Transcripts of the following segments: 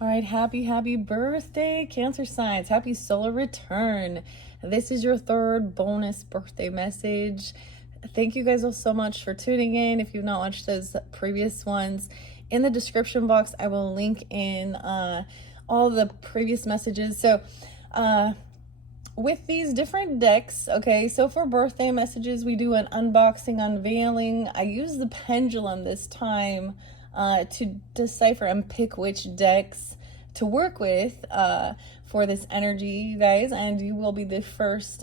All right, happy birthday, Cancer signs. Happy solar return. This is your third bonus birthday message. Thank you guys all so much for tuning in. If you've not watched those previous ones, in the description box, I will link in all the previous messages. So, with these different decks, okay, so for birthday messages, we do an unboxing, unveiling. I use the pendulum this time to decipher and pick which decks to work with for this energy, you guys, and you will be the first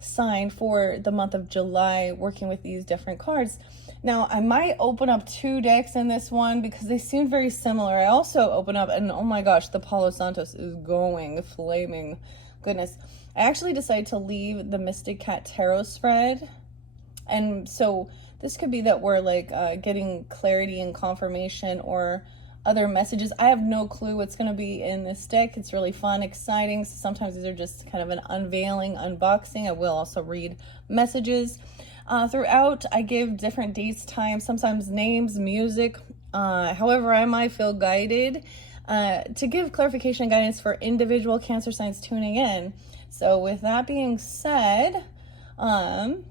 sign for the month of July working with these different cards. Now, I might open up two decks in this one because they seem very similar. I also open up, and oh my gosh, the Palo Santos is going flaming. Goodness. I actually decided to leave the Mystic Cat Tarot spread. And so this could be that we're like getting clarity and confirmation or other messages. I have no clue what's going to be in this deck. It's really fun, exciting. So sometimes these are just kind of an unveiling, unboxing. I will also read messages. Throughout, I give different dates, times, sometimes names, music. However, I might feel guided to give clarification and guidance for individual Cancer signs tuning in. So with that being said, you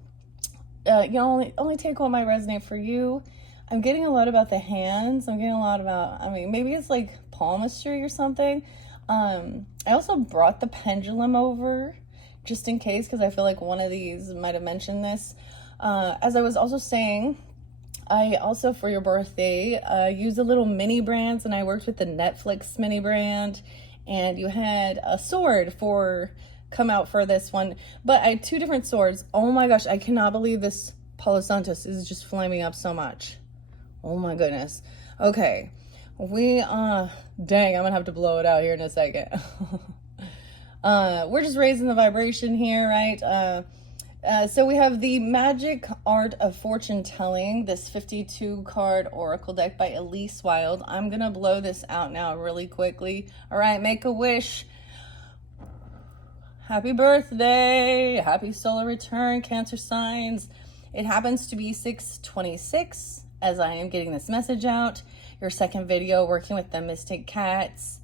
only take what might resonate for you. I'm getting a lot about the hands. I'm getting a lot about, maybe it's like palmistry or something. I also brought the pendulum over just in case, because I feel like one of these might have mentioned this. As I was also saying, I also, for your birthday, used a little mini brands, and I worked with the Netflix mini brand, and you had a sword come out for this one, but I had two different swords. Oh my gosh, I cannot believe this Palo Santos is just flaming up so much. Oh my goodness. Okay, dang, I'm gonna have to blow it out here in a second. We're just raising the vibration here, right? So we have the Magic Art of Fortune Telling, this 52 card oracle deck by Elise Wild. I'm gonna blow this out now really quickly. All right, make a wish. Happy birthday, happy solar return, Cancer signs. It happens to be 6/26 as I am getting this message out. Your second video working with the Mystic Cats,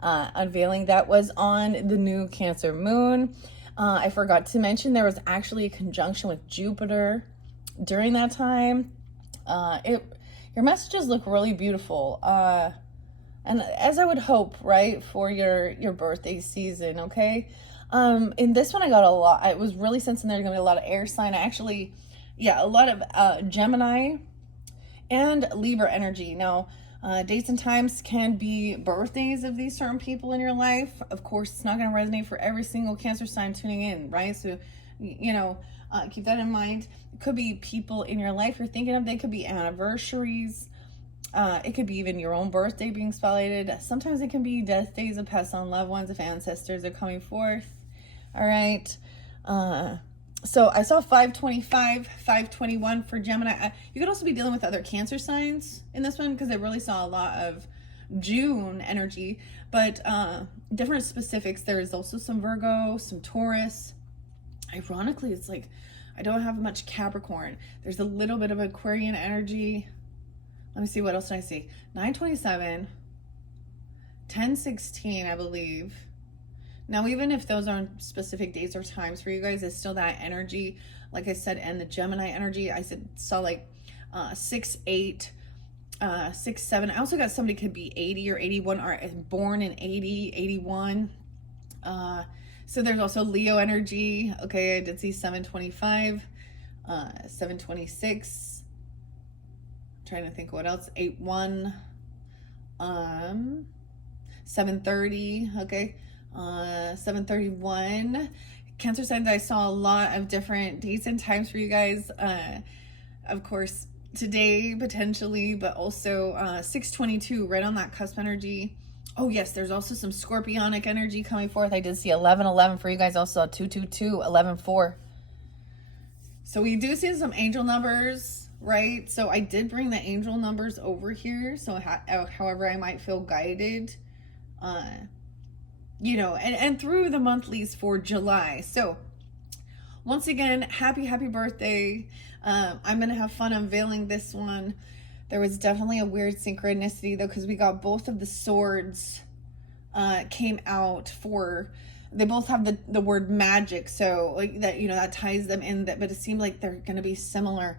unveiling, that was on the new Cancer moon. I forgot to mention there was actually a conjunction with Jupiter during that time. Your messages look really beautiful. And as I would hope, right, for your birthday season, okay? In this one, I got a lot. I was really sensing there's gonna be a lot of air sign. A lot of Gemini and Libra energy. Now, dates and times can be birthdays of these certain people in your life. Of course, it's not going to resonate for every single Cancer sign tuning in, right? So, keep that in mind. It could be people in your life you're thinking of. They could be anniversaries. It could be even your own birthday being spotlighted. Sometimes it can be death days of passed on loved ones if ancestors are coming forth. All right. So I saw 525, 521 for Gemini. You could also be dealing with other Cancer signs in this one because I really saw a lot of June energy, but different specifics. There is also some Virgo, some Taurus. Ironically, it's like I don't have much Capricorn. There's a little bit of Aquarian energy. Let me see, what else did I see? 927, 1016, I believe. Now, even if those aren't specific dates or times for you guys, it's still that energy. Like I said, and the Gemini energy, saw like 6, 8, 6, 7. I also got somebody could be 80 or 81, or born in 80, 81. So there's also Leo energy. Okay, I did see 725, 726. Trying to think what else. 81, 730. Okay. 731. Cancer signs, I saw a lot of different dates and times for you guys. Of course, today potentially, but also 622, right on that cusp energy. Oh yes, there's also some Scorpionic energy coming forth. I did see 1111 for you guys. Also 222, 114. So we do see some angel numbers, right? So I did bring the angel numbers over here. So however I might feel guided, and through the monthlies for July. So once again, happy birthday. I'm going to have fun unveiling this one. There was definitely a weird synchronicity though, because we got both of the swords came out for, they both have the word magic, so like that, you know, that ties them in, that, but it seemed like they're gonna be similar.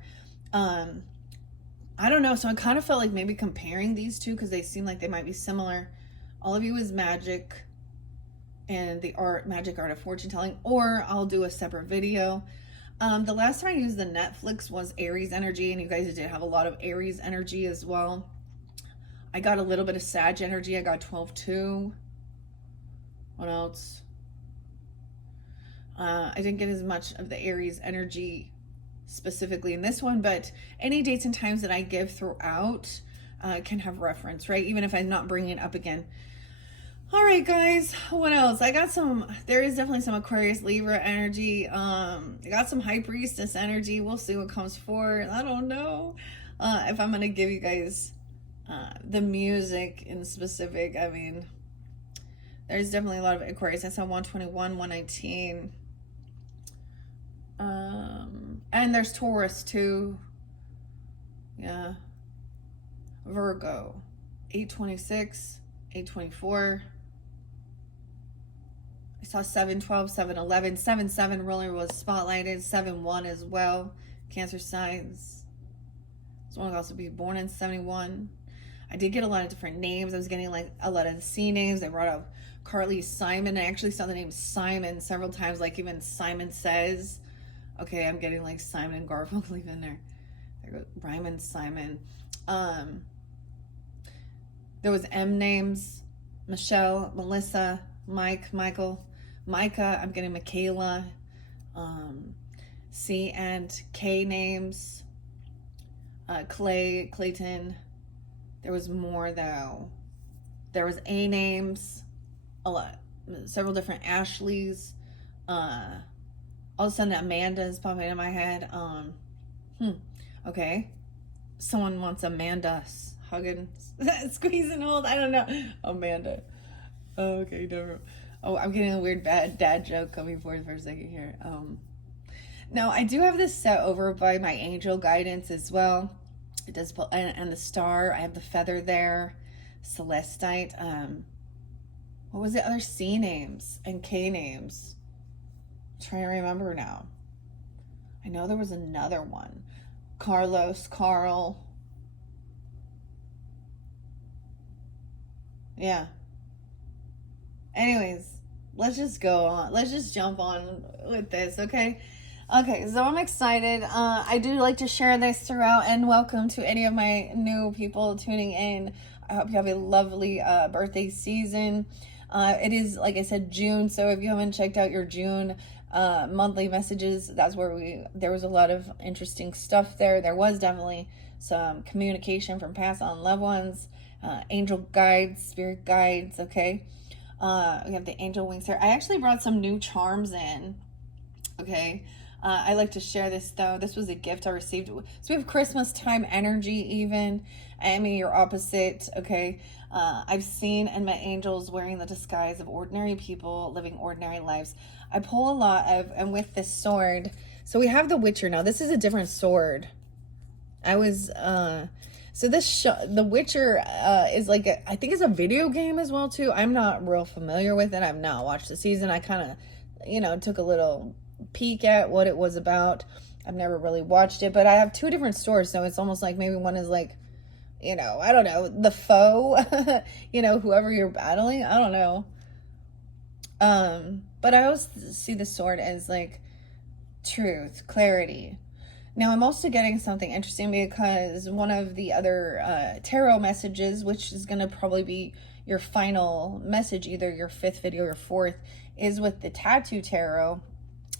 I don't know, so I kind of felt like maybe comparing these two because they seem like they might be similar. All of You is magic and the magic art of fortune telling, or I'll do a separate video. The last time I used the Netflix was Aries energy, and you guys did have a lot of Aries energy as well. I got a little bit of Sag energy. I got 12-2. What else? I didn't get as much of the Aries energy specifically in this one, but any dates and times that I give throughout can have reference, right? Even if I'm not bringing it up again. All right, guys, what else? I got there is definitely some Aquarius Libra energy. I got some High Priestess energy. We'll see what comes forward. I don't know if I'm going to give you guys the music in specific. I mean, there's definitely a lot of Aquarius. I saw 121, 119. And there's Taurus too. Yeah. Virgo, 826, 824. I saw 712, 711, 77 really was spotlighted, 71 as well. Cancer signs. Someone could also be born in 71. I did get a lot of different names. I was getting like a lot of the C names. I brought up Carly Simon. I actually saw the name Simon several times, like even Simon Says. Okay, I'm getting like Simon and Garfunkel even there. There goes Ryman Simon. There was M names. Michelle, Melissa, Mike, Michael, Micah. I'm getting Michaela. C and K names. Clay, Clayton. There was more though. There was A names. A lot. Several different Ashleys. All of a sudden Amanda's popping in my head. Okay. Someone wants Amanda hugging, squeezing, hold. I don't know. Amanda. Oh, okay, no. Oh, I'm getting a weird bad dad joke coming forth for a second here. Now I do have this set over by my angel guidance as well. It does pull, and the star. I have the feather there. Celestite. What was the other C names and K names? I'm trying to remember now. I know there was another one. Carlos, Carl. Yeah. Anyways, let's just go on. Let's just jump on with this, okay? Okay, so I'm excited. I do like to share this throughout, and welcome to any of my new people tuning in. I hope you have a lovely birthday season. It is, like I said, June, so if you haven't checked out your June monthly messages, that's where there was a lot of interesting stuff there. There was definitely some communication from past on loved ones, angel guides, spirit guides, okay? We have the angel wings here. I actually brought some new charms in, okay? I like to share this though. This was a gift I received. So we have Christmas time energy even. Amy, you're opposite, okay? I've seen and met angels wearing the disguise of ordinary people living ordinary lives. I pull a lot of, and with this sword, so we have the Witcher now. This is a different sword. So the Witcher is like, I think it's a video game as well too. I'm not real familiar with it. I've not watched the season. I kind of, took a little peek at what it was about. I've never really watched it, but I have two different swords. So it's almost like maybe one is like, I don't know, the foe, whoever you're battling. I don't know. But I always see the sword as like truth, clarity. Now I'm also getting something interesting because one of the other tarot messages, which is going to probably be your final message, either your 5th video or 4th, is with the tattoo tarot.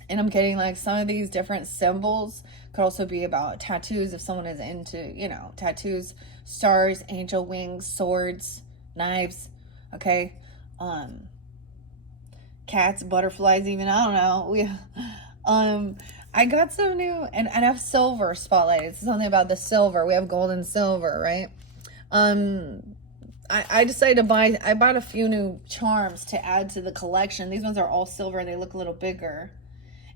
And I'm getting like some of these different symbols. Could also be about tattoos if someone is into, tattoos, stars, angel wings, swords, knives, okay? Cats, butterflies even, I don't know. I got some new, and I have silver spotlight. It's something about the silver. We have gold and silver, right? I decided to I bought a few new charms to add to the collection. These ones are all silver. They look a little bigger.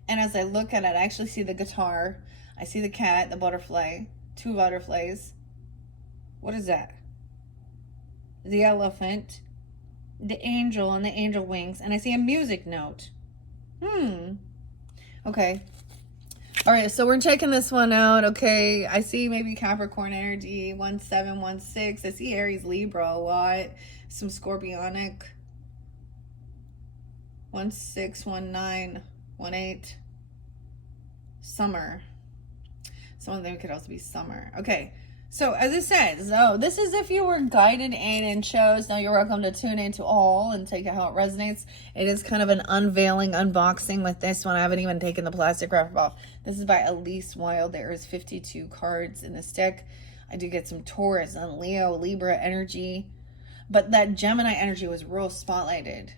And as I look at it, I actually see the guitar. I see the cat, the butterfly, 2 butterflies. What is that? The elephant, the angel and the angel wings, and I see a music note. Okay. All right, so we're checking this one out. Okay, I see maybe Capricorn energy, 1716. I see Aries, Libra a lot. Some Scorpionic, 161918. Summer. Some of them could also be summer. Okay, so as it says, this is if you were guided in and chose. Now you're welcome to tune into all and take it how it resonates. It is kind of an unveiling, unboxing with this one. I haven't even taken the plastic wrap off. This is by Elise Wild. There is 52 cards in this deck. I do get some Taurus and Leo, Libra energy, but that Gemini energy was real spotlighted.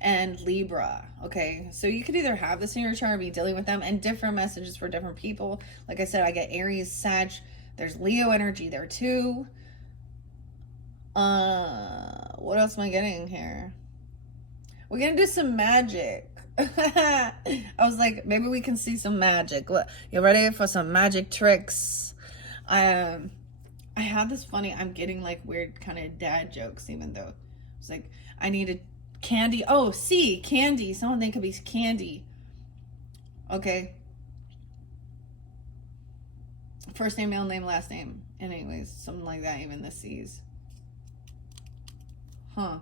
And Libra. Okay, so you could either have this in your chart or be dealing with them, and different messages for different people. Like I said, I get Aries, Sag. There's Leo energy there too. What else am I getting here? We're gonna do some magic. I was like, maybe we can see some magic. You ready for some magic tricks? I had this funny, I'm getting like weird kind of dad jokes, even though it's like I needed candy. Oh, C, candy. Someone think it could be candy. Okay. First name, middle name, last name. Anyways, something like that, even the C's. Huh.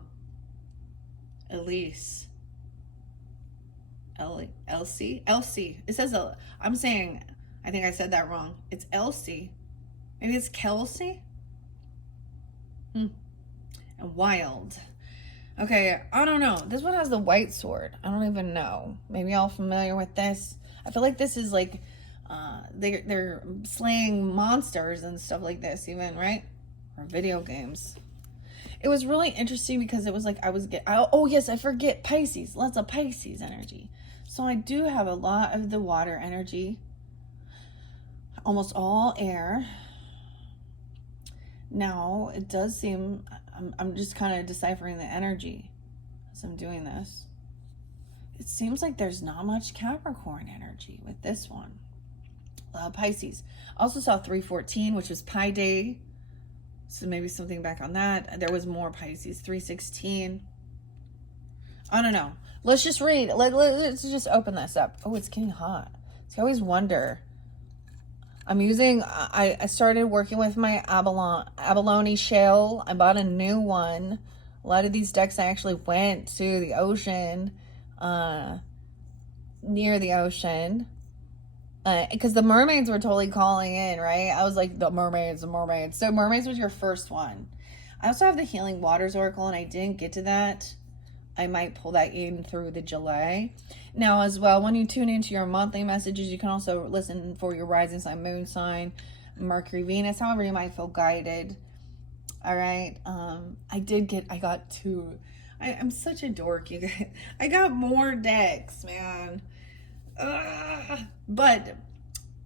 Elise. Elsie? Elsie. It says, I'm saying, I think I said that wrong. It's Elsie. Maybe it's Kelsey? And Wild. Okay, I don't know. This one has the white sword. I don't even know. Maybe y'all familiar with this. I feel like this is like they're slaying monsters and stuff like this, even, right? Or video games. It was really interesting because it was like oh yes, I forget Pisces. Lots of Pisces energy. So I do have a lot of the water energy. Almost all air. Now it does seem I'm just kind of deciphering the energy as I'm doing this. It seems like there's not much Capricorn energy with this one. Pisces. I also saw 314, which was Pi Day. So maybe something back on that. There was more Pisces. 316. I don't know. Let's just read. Let's just open this up. Oh, it's getting hot. So I always wonder. I'm using, I started working with my abalone shell. I bought a new one. A lot of these decks I actually went to the ocean, near the ocean. Because the mermaids were totally calling in, right? I was like, the mermaids. So mermaids was your first one. I also have the Healing Waters Oracle, and I didn't get to that. I might pull that in through the July. Now, as well, when you tune into your monthly messages, you can also listen for your rising sign, moon sign, Mercury, Venus, however you might feel guided. All right. I got two. I'm such a dork, you guys. I got more decks, man. But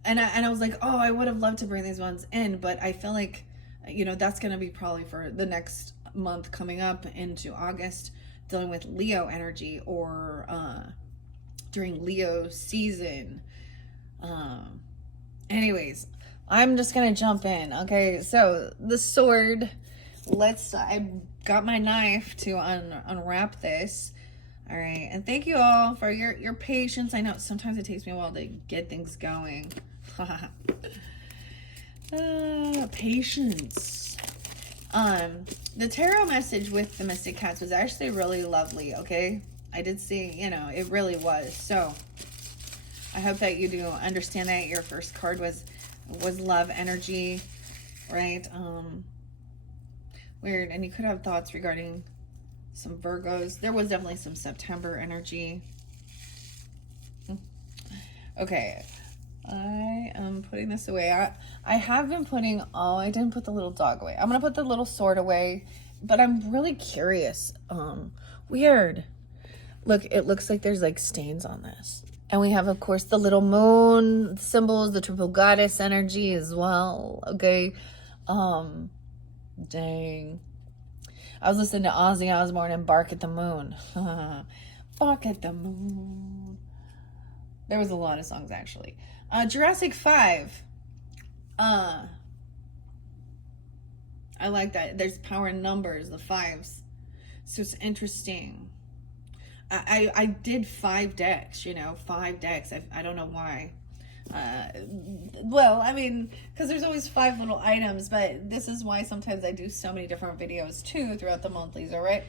I was like, oh, I would have loved to bring these ones in, but I feel like, that's going to be probably for the next month coming up into August, dealing with Leo energy, or during Leo season. Anyways, I'm just gonna jump in. Okay, so the sword. I got my knife to unwrap this. All right, and thank you all for your patience. I know sometimes it takes me a while to get things going. Patience. The tarot message with the Mystic Cats was actually really lovely, okay? I did see, it really was. So I hope that you do understand that. Your first card was love energy, right? Weird. And you could have thoughts regarding some Virgos. There was definitely some September energy. Okay. I am putting this away. I have been putting, I didn't put the little dog away. I'm going to put the little sword away, but I'm really curious. Weird. Look, it looks like there's like stains on this. And we have, of course, the little moon symbols, the triple goddess energy as well. Okay. Dang. I was listening to Ozzy Osbourne and Bark at the Moon. Bark at the Moon. There was a lot of songs, actually. Jurassic 5. I like that. There's power in numbers, the fives. So it's interesting. I did 5 decks, you know, 5 decks. I don't know why. Well, I mean, because there's always 5 little items, but this is why sometimes I do so many different videos too throughout the monthlies, all right?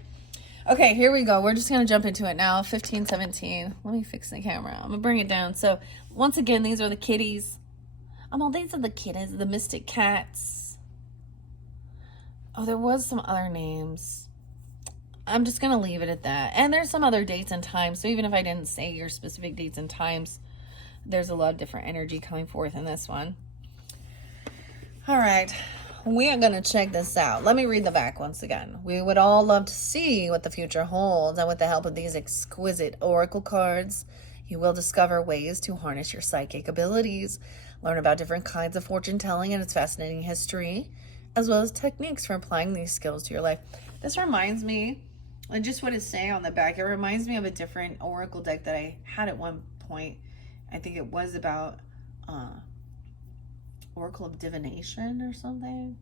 Okay, here we go. We're just going to jump into it now. 15, 17. Let me fix the camera. I'm going to bring it down. So, once again, these are the kitties. These are the kitties, the Mystic Cats. Oh, there was some other names. I'm just going to leave it at that. And there's some other dates and times. So, even if I didn't say your specific dates and times, there's a lot of different energy coming forth in this one. All right. We are going to check this out. Let me read the back once again. We would all love to see what the future holds, and with the help of these exquisite oracle cards, you will discover ways to harness your psychic abilities, learn about different kinds of fortune telling and its fascinating history, as well as techniques for applying these skills to your life. This reminds me, and just what it's saying on the back, it reminds me of a different oracle deck that I had at one point. I think it was about Oracle of Divination or something.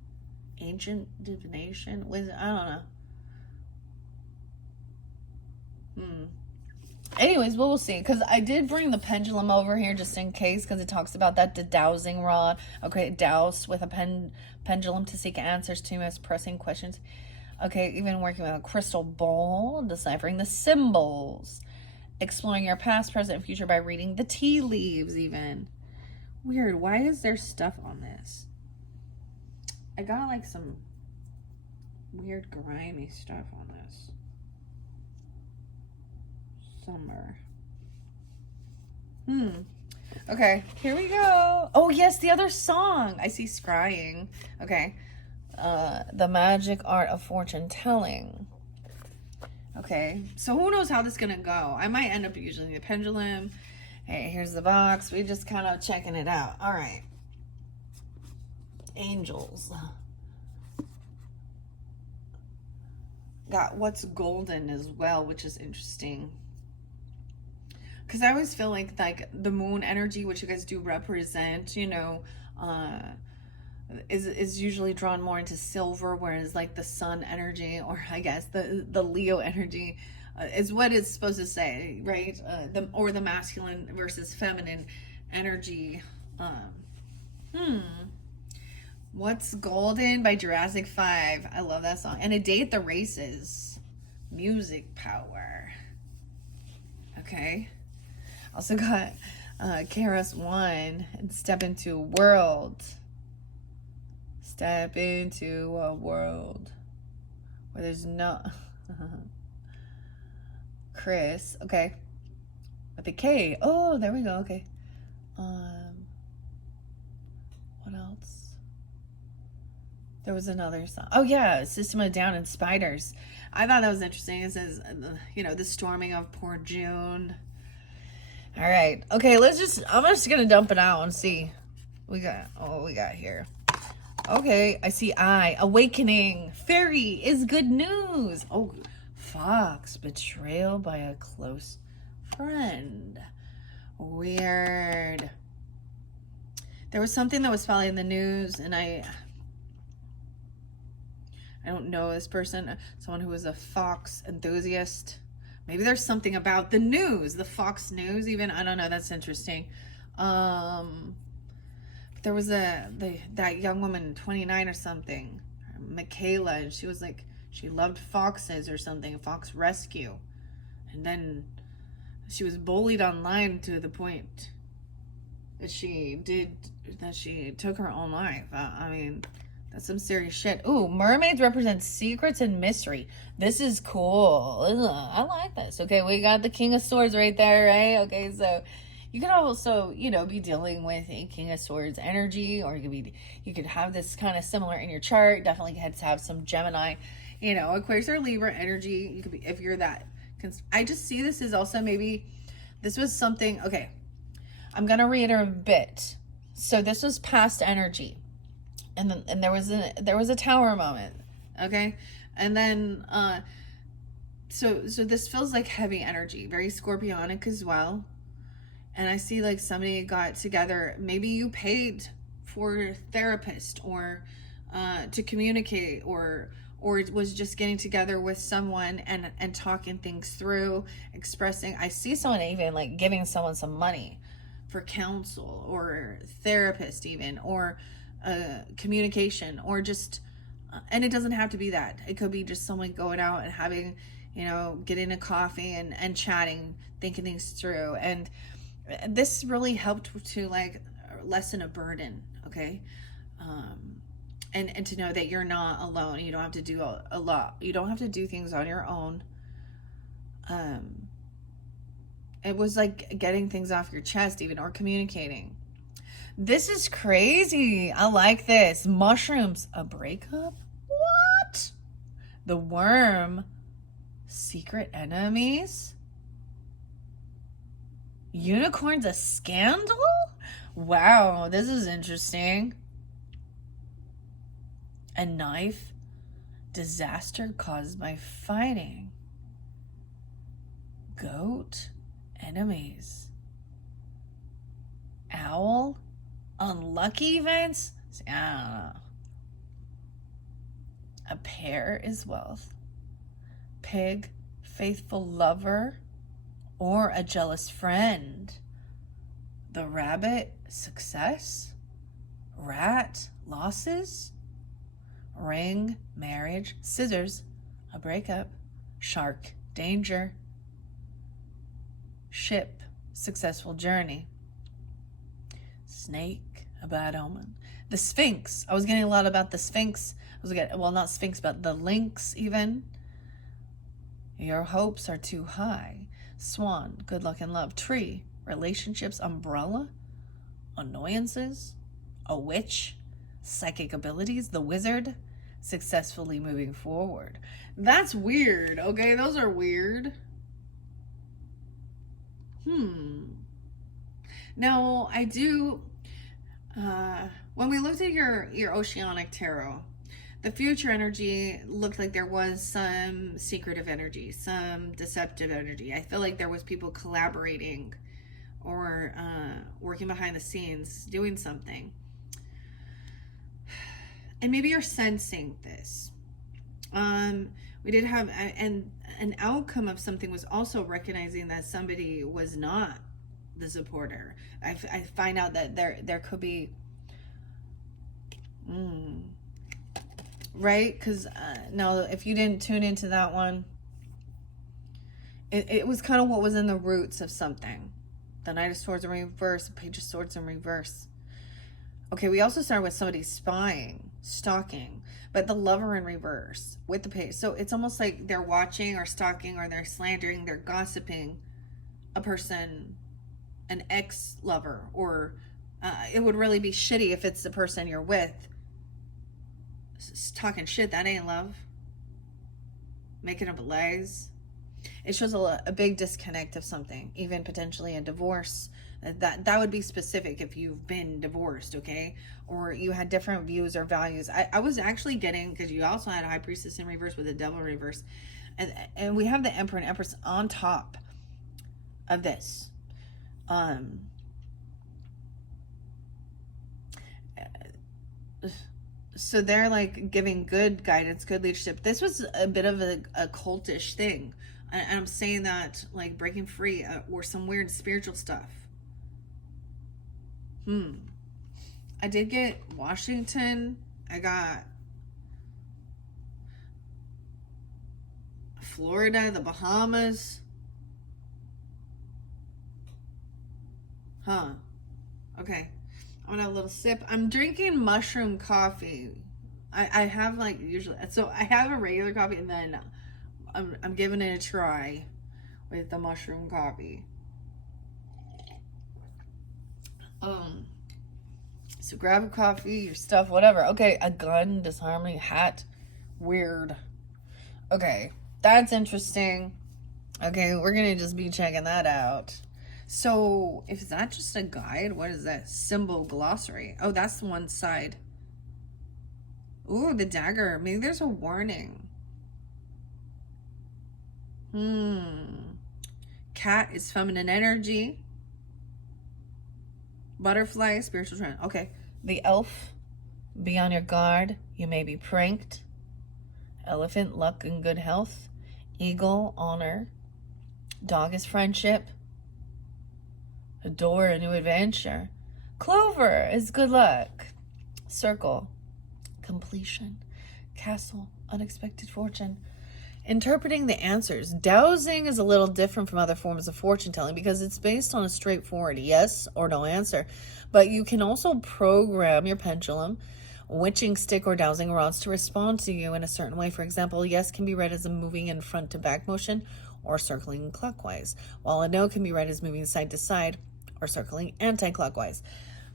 Ancient Divination. I don't know. Anyways, we'll see. Because I did bring the pendulum over here just in case. Because it talks about that dowsing rod. Okay, douse with a pendulum to seek answers to most pressing questions. Okay, even working with a crystal ball. Deciphering the symbols. Exploring your past, present, and future by reading the tea leaves even. Weird. Why is there stuff on this? I got like some weird grimy stuff on this. Somewhere. Okay, here we go. Oh yes, the other song. I see scrying. Okay. The magic art of fortune telling. Okay, so who knows how this is gonna go? I might end up using the pendulum. Hey, here's the box. We just kind of checking it out. All right. Angels. Got what's golden as well, which is interesting. Because I always feel like the moon energy, which you guys do represent, you know, is usually drawn more into silver, whereas like the sun energy, or I guess the Leo energy, is what it's supposed to say, right? The masculine versus feminine energy. What's Golden by Jurassic 5. I love that song. And A Day at the Races. Music power. Okay. Also got KRS-One and Step Into a World. Step into a world where there's no... Chris, okay, with the K. Oh, there we go. Okay. What else? There was another song. Oh yeah, System of a Down and Spiders. I thought that was interesting. It says, you know, the storming of poor June. All right. Okay, I'm just gonna dump it out and see. We got here. Okay, I see Awakening. Fairy is good news. Oh, Fox, betrayal by a close friend. Weird. There was something that was probably in the news, and I don't know this person. Someone who was a Fox enthusiast. Maybe there's something about the news, the Fox News even. I don't know. That's interesting. There was that young woman, 29 or something, Michaela, and she was like, she loved foxes or something, Fox Rescue. And then she was bullied online to the point that she took her own life. I mean, that's some serious shit. Ooh, mermaids represent secrets and mystery. This is cool. I like this. Okay, we got the King of Swords right there, right? Okay, so you could also, you know, be dealing with a King of Swords energy, or you could have this kind of similar in your chart. Definitely have some Gemini, you know, Aquarius or Libra energy. You could be, if you're that. I just see this as also maybe this was something. Okay, I'm gonna reiterate a bit. So this was past energy, and there was a tower moment. Okay, and then so this feels like heavy energy, very scorpionic as well. And I see like somebody got together. Maybe you paid for a therapist or to communicate or or it was just getting together with someone and talking things through, expressing. I see someone even like giving someone some money for counsel or therapist even, or communication, or just and it doesn't have to be that. It could be just someone going out and having, getting a coffee and chatting, thinking things through. And this really helped to like lessen a burden, okay? And to know that you're not alone. You don't have to do a lot. You don't have to do things on your own. It was like getting things off your chest even, or communicating. This is crazy. I like this. Mushrooms, a breakup? What? The worm, secret enemies? Unicorns, a scandal? Wow, this is interesting. A knife, disaster caused by fighting. Goat, enemies. Owl, unlucky events? I don't know. A pear is wealth. Pig, faithful lover, or a jealous friend. The rabbit, success. Rat, losses. Ring, marriage. Scissors, a breakup. Shark, danger. Ship, successful journey. Snake, a bad omen. The Sphinx. I was getting a lot about the Sphinx. Not Sphinx, but the lynx even. Your hopes are too high. Swan, good luck and love. Tree, relationships. Umbrella, annoyances. A witch, psychic abilities. The wizard, successfully moving forward. That's weird, okay? Those are weird. Now, I do, when we looked at your Oceanic Tarot, the future energy looked like there was some secretive energy, some deceptive energy. I feel like there was people collaborating or working behind the scenes, doing something. And maybe you're sensing this. We did have an outcome of something was also recognizing that somebody was not the supporter. I find out that there could be, right? Because now, if you didn't tune into that one, it was kind of what was in the roots of something. The Knight of Swords in reverse, Page of Swords in reverse. Okay, we also started with somebody spying, stalking, but the Lover in reverse with the Page. So it's almost like they're watching or stalking, or they're slandering, they're gossiping a person, an ex-lover, or it would really be shitty if it's the person you're with talking shit. That ain't love. Making up lies. It shows a big disconnect of something, even potentially a divorce. That would be specific if you've been divorced, okay? Or you had different views or values. I was actually getting, because you also had a High Priestess in reverse with a Devil in reverse. And we have the Emperor and Empress on top of this. So they're like giving good guidance, good leadership. This was a bit of a cultish thing. And I'm saying that like breaking free or some weird spiritual stuff. I did get Washington. I got Florida, the Bahamas. Okay. I'm gonna have a little sip. I'm drinking mushroom coffee. I have like usually, so I have a regular coffee, and then I'm giving it a try with the mushroom coffee. So grab a coffee, your stuff, whatever. Okay, a gun, disharmony, hat, weird. Okay, that's interesting. Okay, we're gonna just be checking that out. So, if that just a guide, what is that? Symbol glossary. Oh, that's one side. Ooh, the dagger. Maybe there's a warning. Cat is feminine energy. Butterfly, spiritual trend. Okay. The elf, be on your guard. You may be pranked. Elephant, luck and good health. Eagle, honor. Dog is friendship. A door, a new adventure. Clover is good luck. Circle, completion. Castle, unexpected fortune. Interpreting the answers. Dowsing is a little different from other forms of fortune telling because it's based on a straightforward yes or no answer. But you can also program your pendulum, witching stick or dowsing rods to respond to you in a certain way. For example, yes can be read as a moving in front to back motion or circling clockwise, while a no can be read as moving side to side or circling anti-clockwise.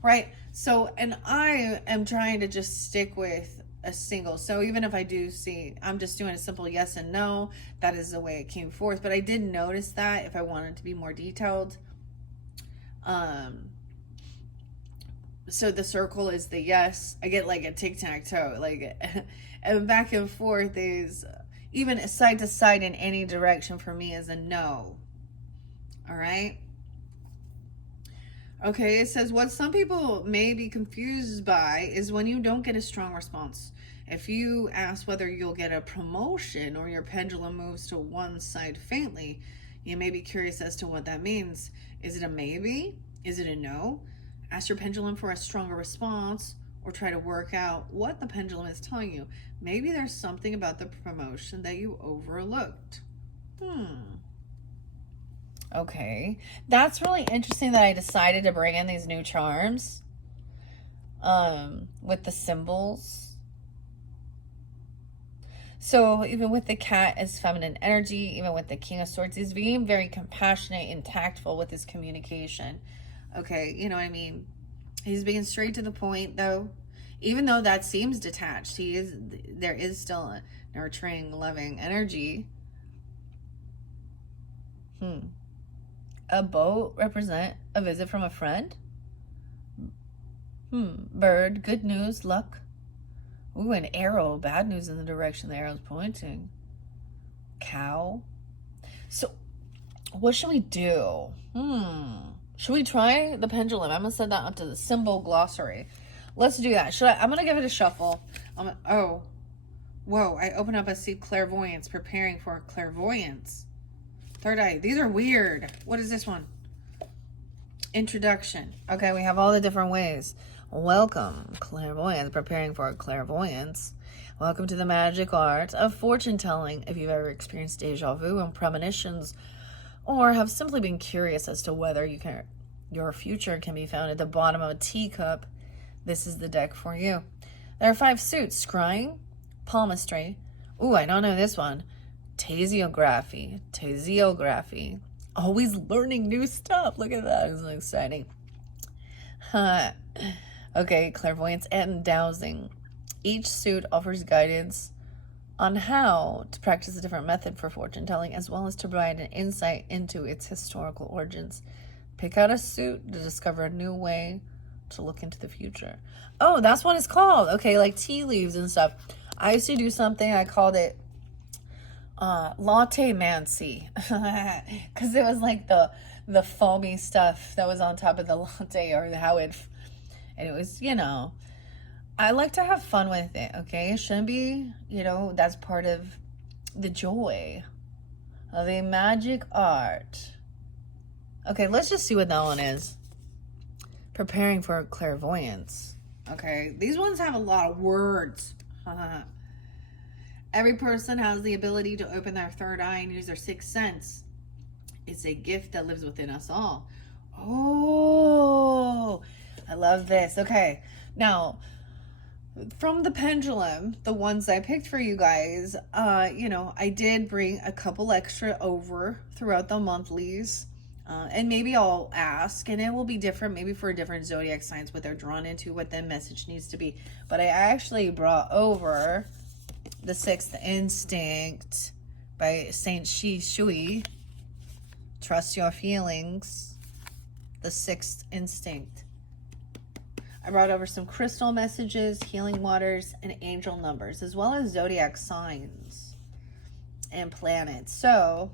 Right? So, and I am trying to just stick with a single. So even if I do see, I'm just doing a simple yes and no, that is the way it came forth. But I did notice that if I wanted to be more detailed, so the circle is the yes. I get like a tic-tac-toe, like, and back and forth is, even side to side in any direction for me is a no. All right. Okay, it says what some people may be confused by is when you don't get a strong response. If you ask whether you'll get a promotion or your pendulum moves to one side faintly, you may be curious as to what that means. Is it a maybe? Is it a no? Ask your pendulum for a stronger response or try to work out what the pendulum is telling you. Maybe there's something about the promotion that you overlooked. Okay, that's really interesting that I decided to bring in these new charms with the symbols. So even with the cat as feminine energy, even with the King of Swords, he's being very compassionate and tactful with his communication. Okay, you know what I mean? He's being straight to the point though. Even though that seems detached, there is still a nurturing, loving energy. A boat represent a visit from a friend. Bird, good news, luck. Ooh, an arrow, bad news in the direction the arrow's pointing. Cow. So, what should we do? Should we try the pendulum? I'm gonna send that onto the symbol glossary. Let's do that. I'm gonna give it a shuffle. Oh, whoa! I open up, I see clairvoyance, preparing for clairvoyance. Third eye. These are weird. What is this one? Introduction. Okay, we have all the different ways. Welcome, clairvoyance, preparing for clairvoyance. Welcome to the magic art of fortune telling. If you've ever experienced deja vu and premonitions, or have simply been curious as to whether your future can be found at the bottom of a teacup, this is the deck for you. There are 5 suits: scrying, palmistry. Ooh, I don't know this one. Tasiography. Always learning new stuff. Look at that. It's exciting. Okay, clairvoyance and dowsing. Each suit offers guidance on how to practice a different method for fortune telling, as well as to provide an insight into its historical origins. Pick out a suit to discover a new way to look into the future. Oh, that's what it's called. Okay, like tea leaves and stuff. I used to do something, I called it latte mancy, because it was like the foamy stuff that was on top of the latte, or how it, and it was, I like to have fun with it. Okay, it shouldn't be, that's part of the joy of the magic art. Okay, let's just see what that one is. Preparing for clairvoyance. Okay, these ones have a lot of words. Every person has the ability to open their third eye and use their sixth sense. It's a gift that lives within us all. Oh, I love this. Okay, now, from the pendulum, the ones I picked for you guys, I did bring a couple extra over throughout the monthlies. And maybe I'll ask, and it will be different, maybe for different zodiac signs, what they're drawn into, what the message needs to be. But I actually brought over The Sixth Instinct by Saint Shi Shui. Trust your feelings. The Sixth Instinct. I brought over some crystal messages, healing waters, and angel numbers, as well as zodiac signs and planets. So,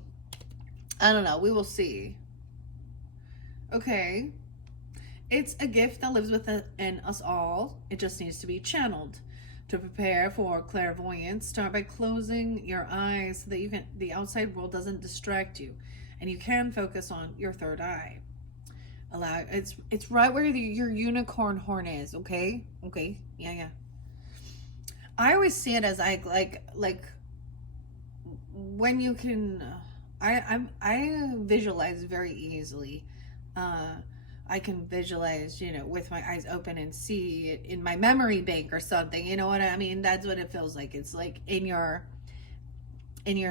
I don't know. We will see. Okay. It's a gift that lives within us all. It just needs to be channeled. To prepare for clairvoyance, start by closing your eyes so that the outside world doesn't distract you, and you can focus on your third eye. It's right where your unicorn horn is. Okay, yeah. I always see it as like when you can. I visualize very easily. I can visualize, with my eyes open and see it in my memory bank or something. You know what I mean? That's what it feels like. It's like in your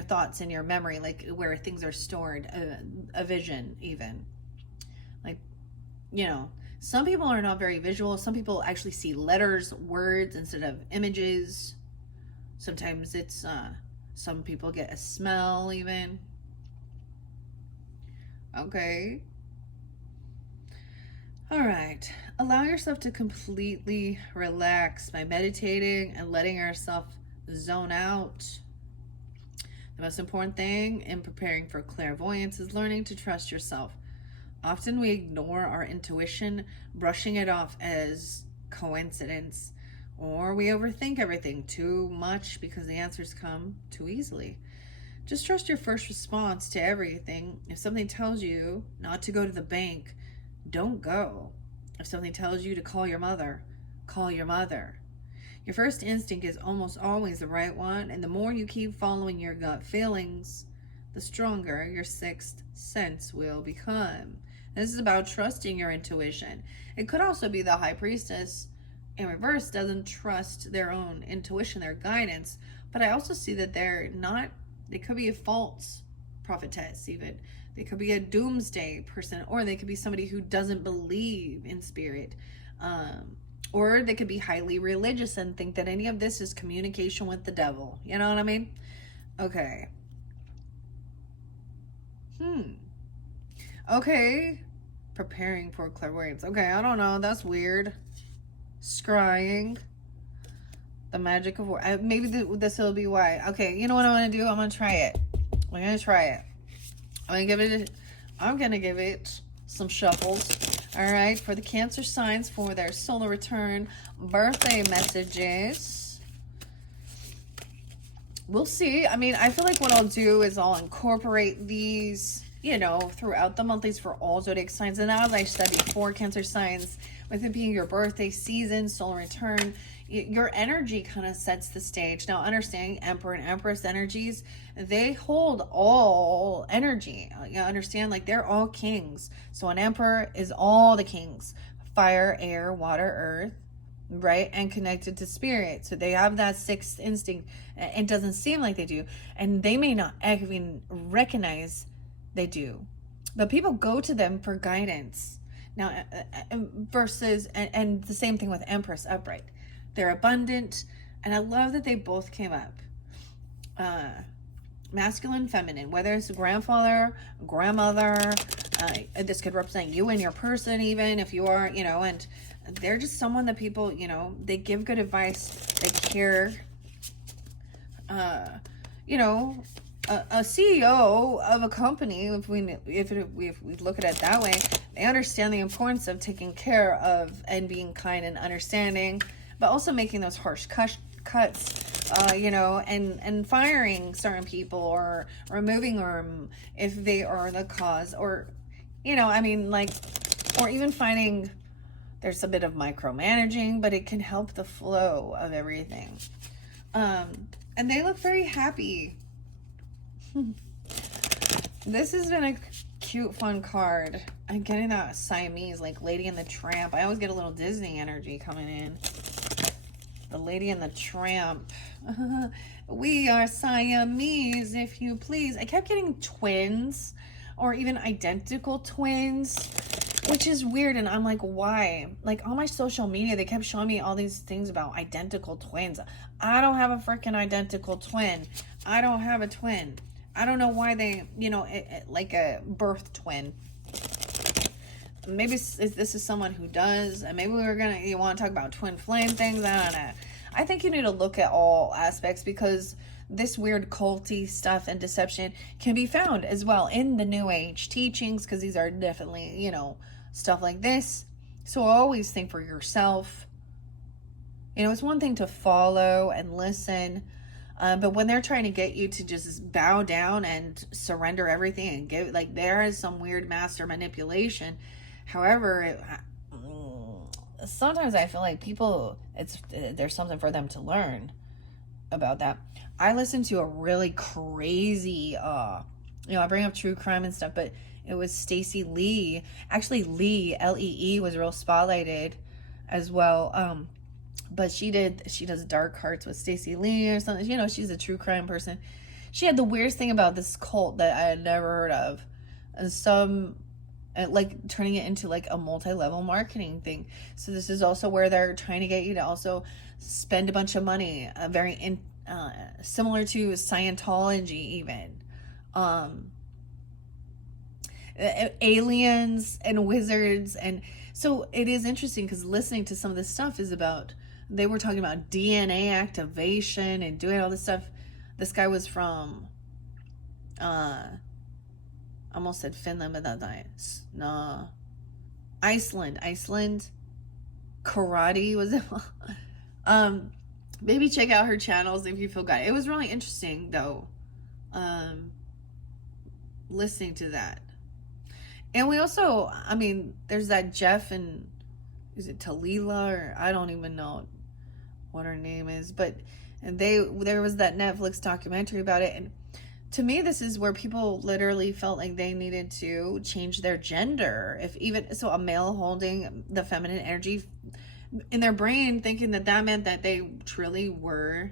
thoughts, in your memory, like where things are stored, a vision even. Like, some people are not very visual. Some people actually see letters, words instead of images. Sometimes it's some people get a smell even. Okay. All right. Allow yourself to completely relax by meditating and letting yourself zone out. The most important thing in preparing for clairvoyance is learning to trust yourself. Often we ignore our intuition, brushing it off as coincidence, or we overthink everything too much because the answers come too easily. Just trust your first response to everything. If something tells you not to go to the bank, don't go. If something tells you to call your mother, call your mother. Your first instinct is almost always the right one, and the more you keep following your gut feelings, the stronger your sixth sense will become. This is about trusting your intuition. It could also be the high priestess in reverse doesn't trust their own intuition, their guidance, but I also see that they could be a false prophetess even. They could be a doomsday person, or they could be somebody who doesn't believe in spirit. Or they could be highly religious and think that any of this is communication with the devil. You know what I mean? Okay. Okay. Preparing for clairvoyance. Okay, I don't know. That's weird. Scrying. The magic of war. Maybe this will be why. Okay, you know what I'm going to do? I'm going to try it. I'm going to try it. I'm going to give it some shuffles. All right, for the Cancer signs for their solar return birthday messages. We'll see. I mean, I feel like what I'll do is I'll incorporate these, throughout the monthlies for all zodiac signs. And as I said before, Cancer signs, with it being your birthday season, solar return, your energy kind of sets the stage. Now, understanding Emperor and Empress energies, they hold all energy. You understand? Like, they're all kings. So an Emperor is all the kings. Fire, air, water, earth, right? And connected to spirit. So they have that sixth instinct. It doesn't seem like they do. And they may not even recognize they do. But people go to them for guidance. Now, versus, and the same thing with Empress upright. They're abundant, and I love that they both came up. Masculine, feminine, whether it's grandfather, grandmother, this could represent you and your person even, if you are, and they're just someone that people, they give good advice, they care. A CEO of a company, if we look at it that way, they understand the importance of taking care of and being kind and understanding, but also making those harsh cuts, and firing certain people or removing them if they are the cause, or, or even finding there's a bit of micromanaging, but it can help the flow of everything. And they look very happy. This has been a cute, fun card. I'm getting that Siamese, like Lady and the Tramp. I always get a little Disney energy coming in. The Lady and the Tramp. We are Siamese, if you please. I kept getting twins, or even identical twins, which is weird, and I'm like, why? Like, on my social media, they kept showing me all these things about identical twins. I don't have a freaking identical twin. I don't have a twin. I don't know why they, like a birth twin. Maybe this is someone who does, and maybe you want to talk about twin flame things. I don't know. I think you need to look at all aspects, because this weird culty stuff and deception can be found as well in the New Age teachings, because these are definitely, stuff like this. So always think for yourself, You know, it's one thing to follow and listen, but when they're trying to get you to just bow down and surrender everything and give, like, there is some weird master manipulation. However, sometimes I feel like people, there's something for them to learn about that. I listened to a really crazy, I bring up true crime and stuff, but it was Stacey Lee. Actually, Lee, Lee, was real spotlighted as well. But she does Dark Hearts with Stacey Lee or something. You know, she's a true crime person. She had the weirdest thing about this cult that I had never heard of. And like turning it into like a multi-level marketing thing. So this is also where they're trying to get you to also spend a bunch of money, similar to Scientology even. Aliens and wizards. And so it is interesting because listening to some of this stuff is about, they were talking about DNA activation and doing all this stuff. This guy was from, I almost said Finland, but that's nice. No, Iceland. Karate was it? Maybe check out her channels if you feel guided. It was really interesting though, listening to that. And we also, I mean, there's that Jeff and, is it Talila, or I don't even know what her name is, but there was that Netflix documentary about it. And to me, this is where people literally felt like they needed to change their gender. If even so, a male holding the feminine energy in their brain, thinking that meant that they truly were,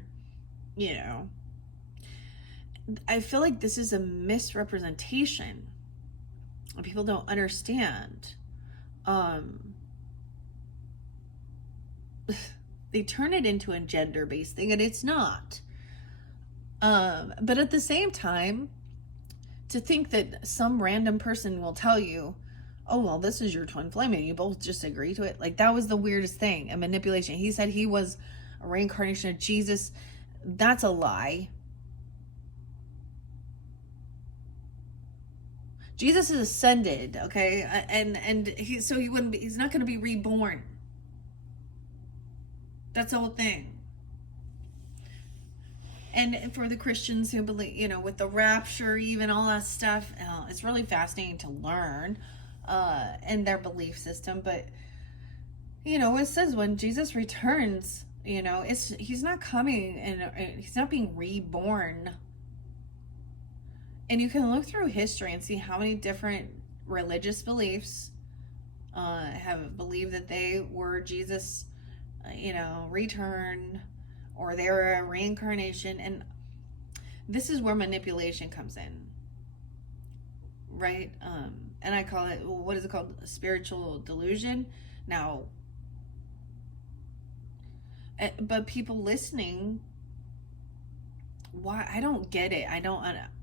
you know. I feel like this is a misrepresentation. People don't understand. They turn it into a gender-based thing, and it's not. But at the same time, to think that some random person will tell you, oh, well, this is your twin flame, and you both just agree to it. Like, that was the weirdest thing, a manipulation. He said he was a reincarnation of Jesus. That's a lie. Jesus is ascended, okay? And he's not going to be reborn. That's the whole thing. And for the Christians who believe, you know, with the rapture, even all that stuff, it's really fascinating to learn and their belief system. But, you know, it says when Jesus returns, you know, he's not coming and he's not being reborn. And you can look through history and see how many different religious beliefs have believed that they were Jesus, return, or they were a reincarnation. And this is where manipulation comes in, right? And I call it, what is it called? Spiritual delusion. Now, but people listening, why? I don't get it.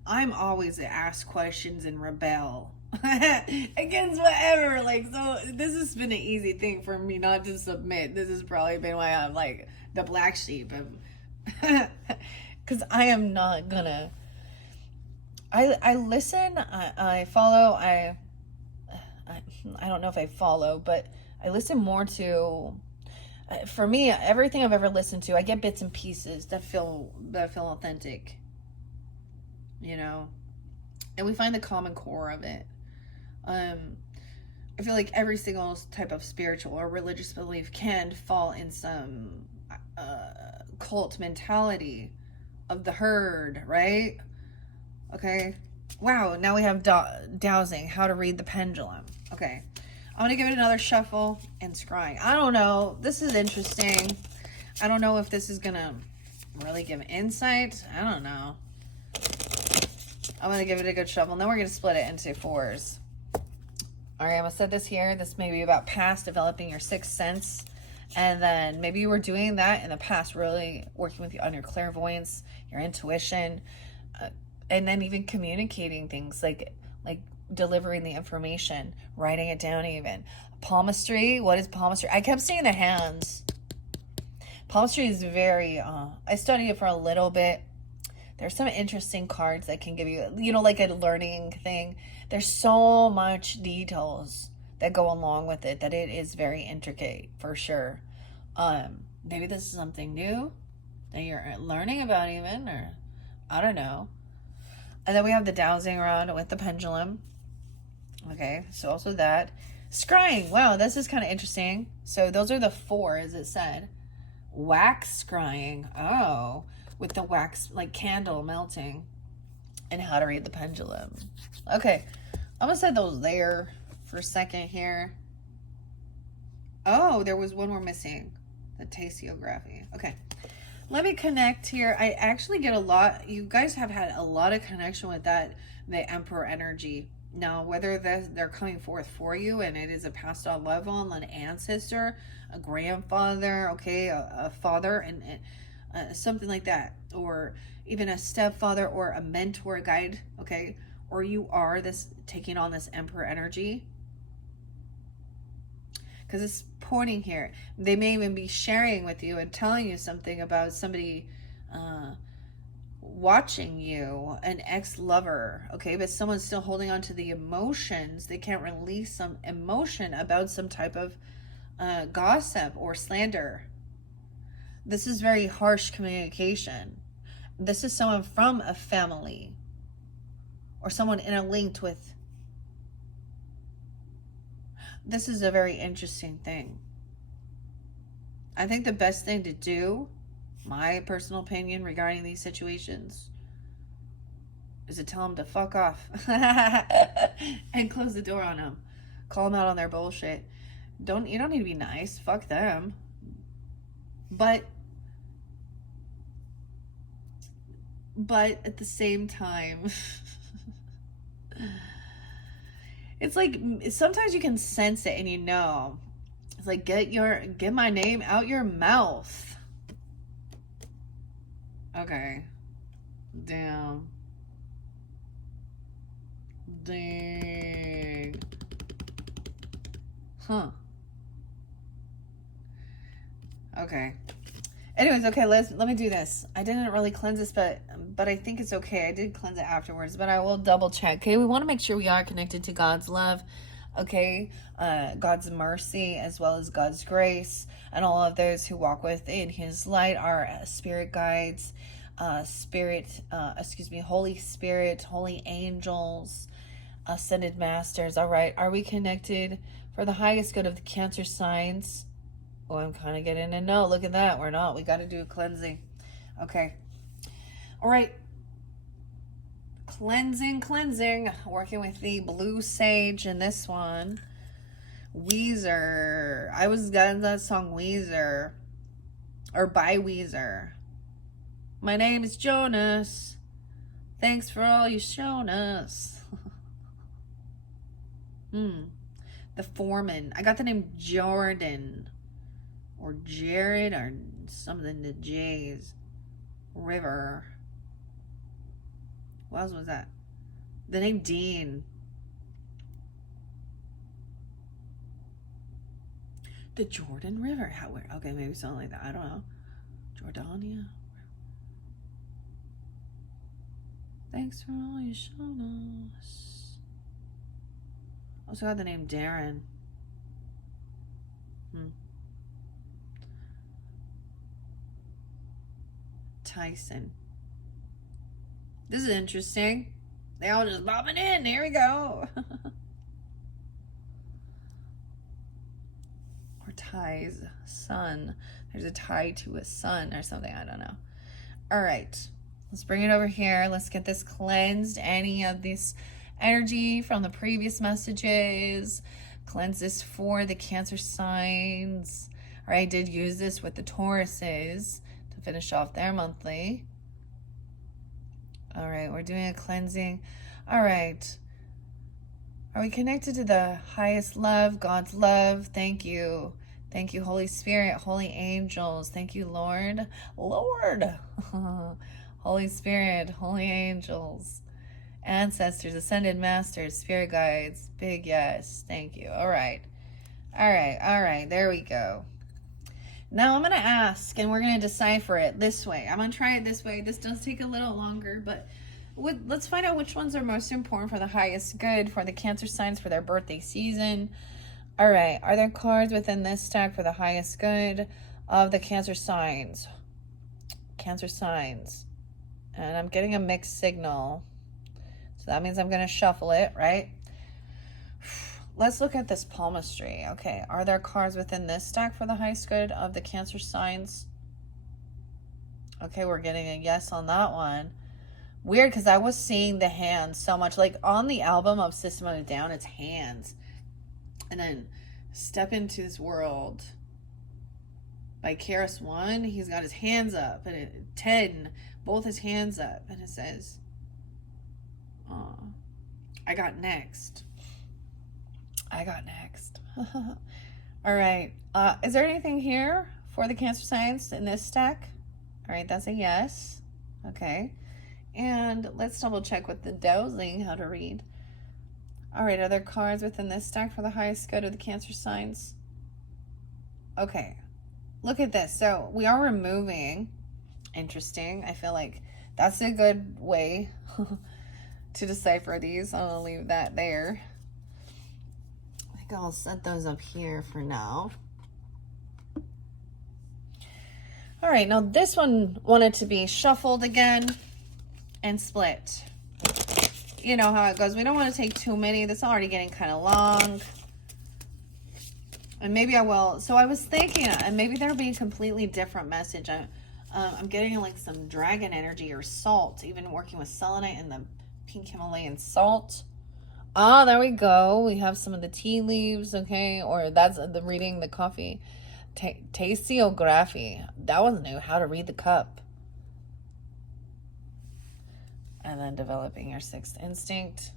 I'm always to ask questions and rebel against whatever. Like, so this has been an easy thing for me not to submit. This has probably been why I'm like the black sheep of, because I am not gonna. I listen. I follow. I don't know if I follow, but I listen more to. For me, everything I've ever listened to, I get bits and pieces that feel authentic, you know, and we find the common core of it. I feel like every single type of spiritual or religious belief can fall in some cult mentality of the herd, right? Okay. Wow. Now we have dowsing, how to read the pendulum. Okay. I'm going to give it another shuffle and scrying. I don't know. This is interesting. I don't know if this is going to really give insight. I don't know. I'm going to give it a good shuffle. And then we're going to split it into fours. All right, I'm going to set this here. This may be about past developing your sixth sense. And then maybe you were doing that in the past, really working with you on your clairvoyance, your intuition, and then even communicating things like delivering the information, writing it down even. Palmistry, what is palmistry? I kept seeing the hands. Palmistry is very, I studied it for a little bit. There's some interesting cards that can give you, like a learning thing. There's so much details that go along with it that it is very intricate for sure. Maybe this is something new that you're learning about even, or I don't know. And then we have the dowsing rod with the pendulum. Okay, so also that. Scrying. Wow, this is kind of interesting. So those are the 4, as it said. Wax scrying. Oh, with the wax, like candle melting. And how to read the pendulum. Okay, I'm going to set those there for a second here. Oh, there was one more missing. The tasiography. Okay. Let me connect here. I actually get a lot. You guys have had a lot of connection with that, the Emperor energy. Now, whether they're coming forth for you and it is a passed on loved one, an ancestor, a grandfather, okay, a father, and something like that, or even a stepfather or a mentor, guide, okay, or you are this taking on this Emperor energy. Because it's pointing here. They may even be sharing with you and telling you something about somebody watching you, an ex-lover, okay? But someone's still holding on to the emotions. They can't release some emotion about some type of gossip or slander. This is very harsh communication. This is someone from a family or someone interlinked with. This is a very interesting thing. I think the best thing to do, my personal opinion regarding these situations, is to tell them to fuck off and close the door on them. Call them out on their bullshit. You don't need to be nice. Fuck them. But at the same time, it's like sometimes you can sense it and you know. It's like get my name out your mouth. Okay. Damn. Dang. Huh. Okay. Anyways, okay, let me do this. I didn't really cleanse this, but I think it's okay. I did cleanse it afterwards, but I will double check. Okay, we want to make sure we are connected to God's love, okay, God's mercy, as well as God's grace, and all of those who walk within His light are spirit guides, Holy Spirit, holy angels, ascended masters. All right, are we connected for the highest good of the Cancer signs? Oh, I'm kind of getting a no. Look at that. We're not. We got to do a cleansing. Okay. All right. Cleansing. Working with the blue sage in this one. Weezer. I was getting that song Weezer. Or by Weezer. My name is Jonas. Thanks for all you've shown us. The foreman. I got the name Jordan. Or Jared, or something to J's. River. What else was that? The name Dean. The Jordan River. Okay, maybe something like that. I don't know. Jordania. Thanks for all you shown us. Also got the name Darren. Tyson. This is interesting. They all just bobbing in. Here we go. Or Ty's son. There's a tie to a son or something. I don't know. All right. Let's bring it over here. Let's get this cleansed. Any of this energy from the previous messages. Cleanse this for the Cancer signs. All right. I did use this with the Tauruses. Finish off their monthly. All right, we're doing a cleansing. All right. Are we connected to the highest love, God's love? Thank you. Thank you, Holy Spirit, holy angels. Thank you, Lord. Holy Spirit, holy angels, ancestors, ascended masters, spirit guides. Big yes. Thank you. All right. There we go. Now I'm going to ask, and we're going to decipher it this way. I'm going to try it this way. This does take a little longer, but let's find out which ones are most important for the highest good, for the Cancer signs, for their birthday season. All right. Are there cards within this stack for the highest good? of the Cancer signs. Cancer signs. And I'm getting a mixed signal. So that means I'm going to shuffle it, right? Let's look at this palmistry. Okay, are there cards within this stack for the highest good of the Cancer signs? Okay, we're getting a yes on that one. Weird, because I was seeing the hands so much. Like on the album of System of a Down, it's hands. And then Step Into This World by KRS-One, he's got his hands up. And Ted, both his hands up. And it says, I got next. I got next. All right. Is there anything here for the Cancer signs in this stack? All right, that's a yes. Okay. And let's double check with the dowsing how to read. All right, are there cards within this stack for the highest good of the Cancer signs? Okay. Look at this. So we are removing. Interesting. I feel like that's a good way to decipher these. I'll leave that there. I think I'll set those up here for now. All right, now this one wanted to be shuffled again and split. You know how it goes. We don't want to take too many. This is already getting kind of long. And maybe I will. So I was thinking, and maybe there'll be a completely different message. I'm getting like some dragon energy or salt, even working with selenite and the pink Himalayan salt. Ah, there we go. We have some of the tea leaves, okay? Or that's the reading the coffee. Tasteography. That was new. How to read the cup. And then developing your sixth instinct.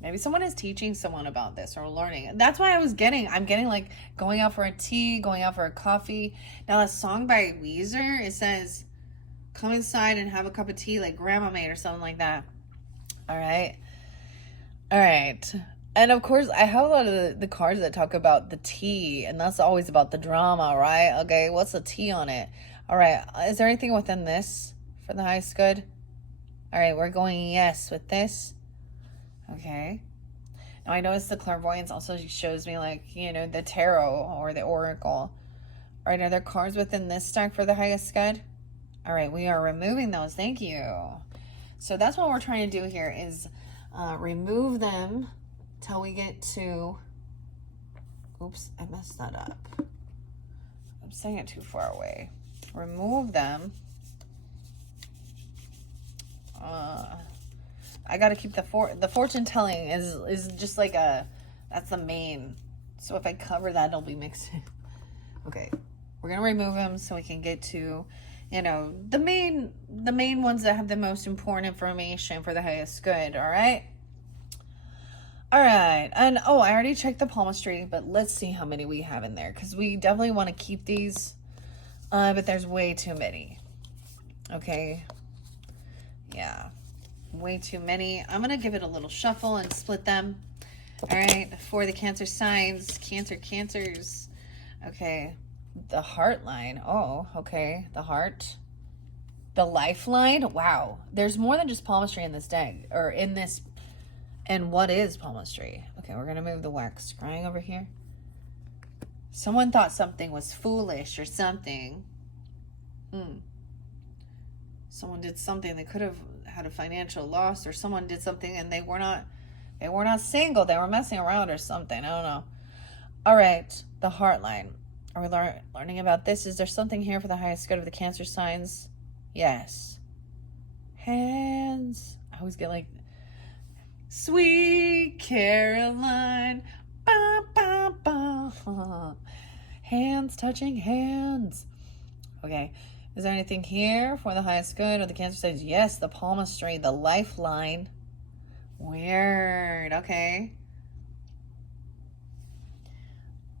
Maybe someone is teaching someone about this or learning. That's why I'm getting like going out for a tea, going out for a coffee. Now, that song by Weezer, it says, come inside and have a cup of tea like grandma made or something like that. All right. All right. And of course, I have a lot of the cards that talk about the tea, and that's always about the drama, right? Okay, what's the tea on it? All right. Is there anything within this for the highest good? All right, we're going yes with this. Okay. Now I noticed the clairvoyance also shows me like, you know, the tarot or the oracle. All right, are there cards within this stack for the highest good? All right, we are removing those. Thank you. So that's what we're trying to do here is remove them till we get to, oops, I messed that up. I'm saying it too far away. Remove them. I got to keep the fortune telling is just like that's the main. So if I cover that, it'll be mixed. Okay, we're going to remove them so we can get to, you know, the main ones that have the most important information for the highest good. All right. All right. And I already checked the palmistry, but let's see how many we have in there, because we definitely want to keep these, but there's way too many. Okay. Yeah. Way too many. I'm going to give it a little shuffle and split them. All right. For the Cancer signs, cancers. Okay. The heart line. Oh, okay. The heart. The lifeline. Wow. There's more than just palmistry in this deck, or in this. And what is palmistry? Okay, we're going to move the wax scrying over here. Someone thought something was foolish or something. Someone did something. They could have had a financial loss, or someone did something and they were not single. They were messing around or something. I don't know. All right. The heart line. Are we learning about this? Is there something here for the highest good of the Cancer signs? Yes. Hands. I always get like, Sweet Caroline. Ba, ba, ba. Hands touching hands. Okay. Is there anything here for the highest good of the Cancer signs? Yes, the palmistry, the lifeline. Weird. Okay.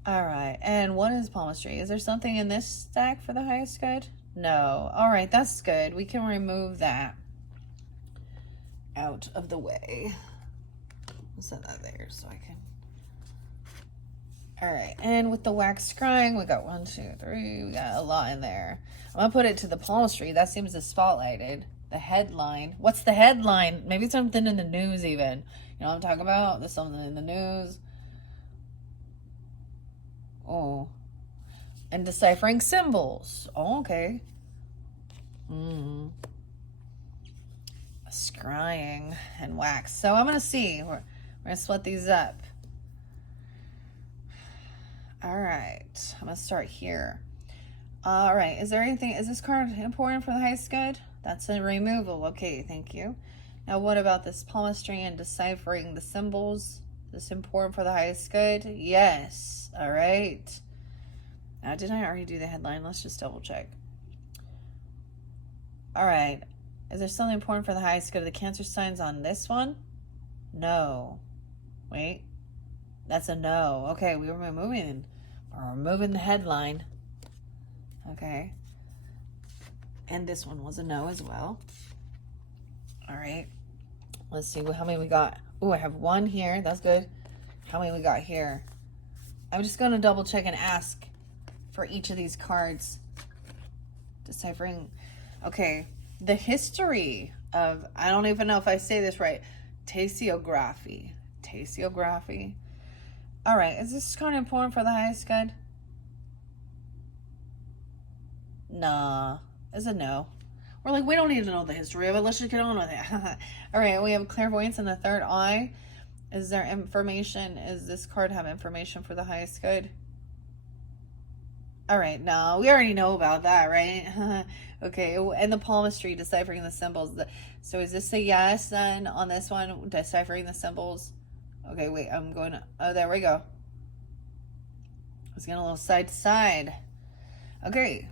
All right. And what is palmistry? Is there something in this stack for the highest good? No. All right. That's good. We can remove that out of the way. I'll set that there so I can. All right. And with the wax scrying, we got 1, 2, 3. We got a lot in there. I'm going to put it to the palmistry. That seems to spotlighted. The headline. What's the headline? Maybe something in the news even. You know what I'm talking about? There's something in the news. Oh. And deciphering symbols. Oh, okay. Scrying and wax. So I'm going to see. We're going to split these up. All right. I'm going to start here. All right. Is there anything? Is this card important for the highest good? That's a removal. Okay. Thank you. Now, what about this palmistry and deciphering the symbols? Is this important for the highest good? Yes. All right. Now, didn't I already do the headline? Let's just double check. All right. Is there something important for the highest good of the Cancer signs on this one? No. Wait. That's a no. Okay, we're removing the headline. Okay. And this one was a no as well. All right. Let's see how many we got. Oh, I have one here. That's good. How many we got here? I'm just going to double check and ask for each of these cards. Deciphering. Okay. The history of, I don't even know if I say this right, tasiography. Tasiography. All right. Is this card important for the highest good? Nah. It's a no. We're like, we don't need to know the history of it. Let's just get on with it. All right. We have clairvoyance in the third eye. Is there information? Is this card have information for the highest good? All right. No, we already know about that, right? Okay. And the palmistry, deciphering the symbols. So is this a yes then on this one? Deciphering the symbols. Okay. Wait, I'm going to, oh, there we go. I was getting a little side to side. Okay.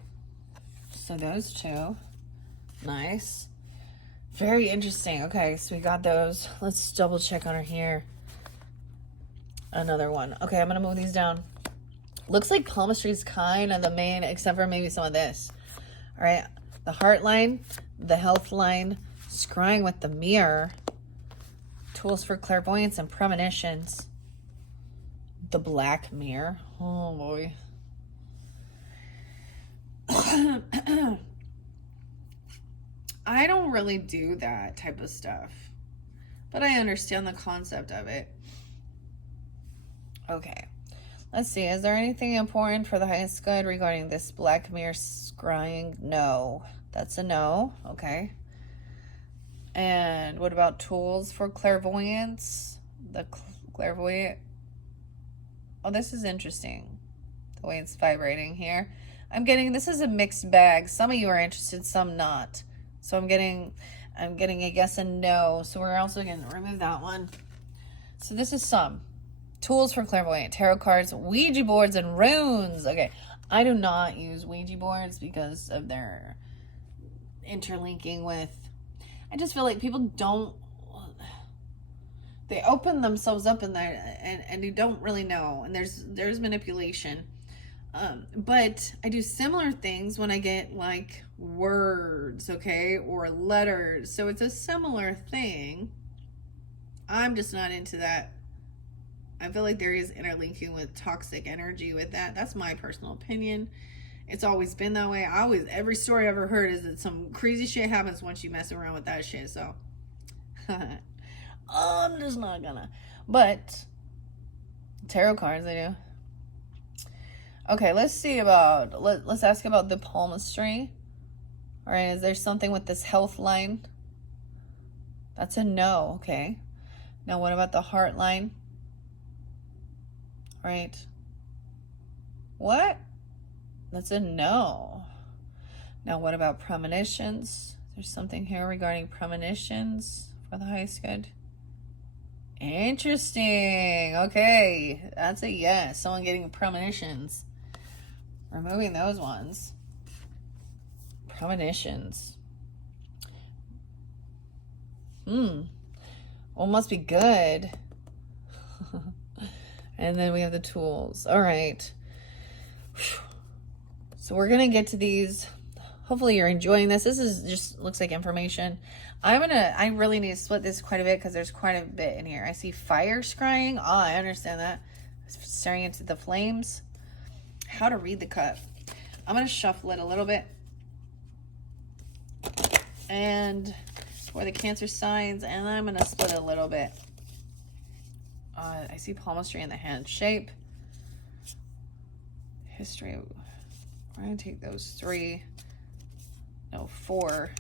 So those two. Nice. Very interesting. Okay, so we got those. Let's double check on her here. Another one. Okay, I'm going to move these down. Looks like palmistry is kind of the main, except for maybe some of this. All right, the heart line, the health line, scrying with the mirror, tools for clairvoyance and premonitions, the black mirror. Oh, boy. I don't really do that type of stuff, but I understand the concept of it. Okay, let's see. Is there anything important for the highest good regarding this black mirror scrying? No, that's a no. Okay. And what about tools for clairvoyance? The clairvoyant. Oh, this is interesting. The way it's vibrating here. I'm getting, this is a mixed bag. Some of you are interested, some not. So I'm getting a yes and no. So we're also going to remove that one. So this is some. Tools for clairvoyant, tarot cards, Ouija boards, and runes. Okay. I do not use Ouija boards because of their interlinking with, I just feel like people don't, they open themselves up in there and you don't really know. And there's manipulation. But I do similar things when I get like words, okay, or letters. So it's a similar thing. I'm just not into that. I feel like there is interlinking with toxic energy with that. That's my personal opinion. It's always been that way. Every story I've ever heard is that some crazy shit happens once you mess around with that shit. So I'm just not gonna. But tarot cards, I do. Okay, let's see about, let's ask about the palmistry. All right, is there something with this health line? That's a no, okay. Now what about the heart line? All right. What? That's a no. Now what about premonitions? There's something here regarding premonitions for the highest good. Interesting. Okay, that's a yes. Someone getting premonitions. Removing those ones. Premonitions. Well, must be good. And then we have the tools. All right. So we're going to get to these. Hopefully you're enjoying this. This is just looks like information. I really need to split this quite a bit because there's quite a bit in here. I see fire scrying. Oh, I understand that. Staring into the flames. How to read the cup. I'm going to shuffle it a little bit. And for the Cancer signs, and I'm going to split it a little bit. I see palmistry in the hand shape. History. We're going to take those 3, no, 4.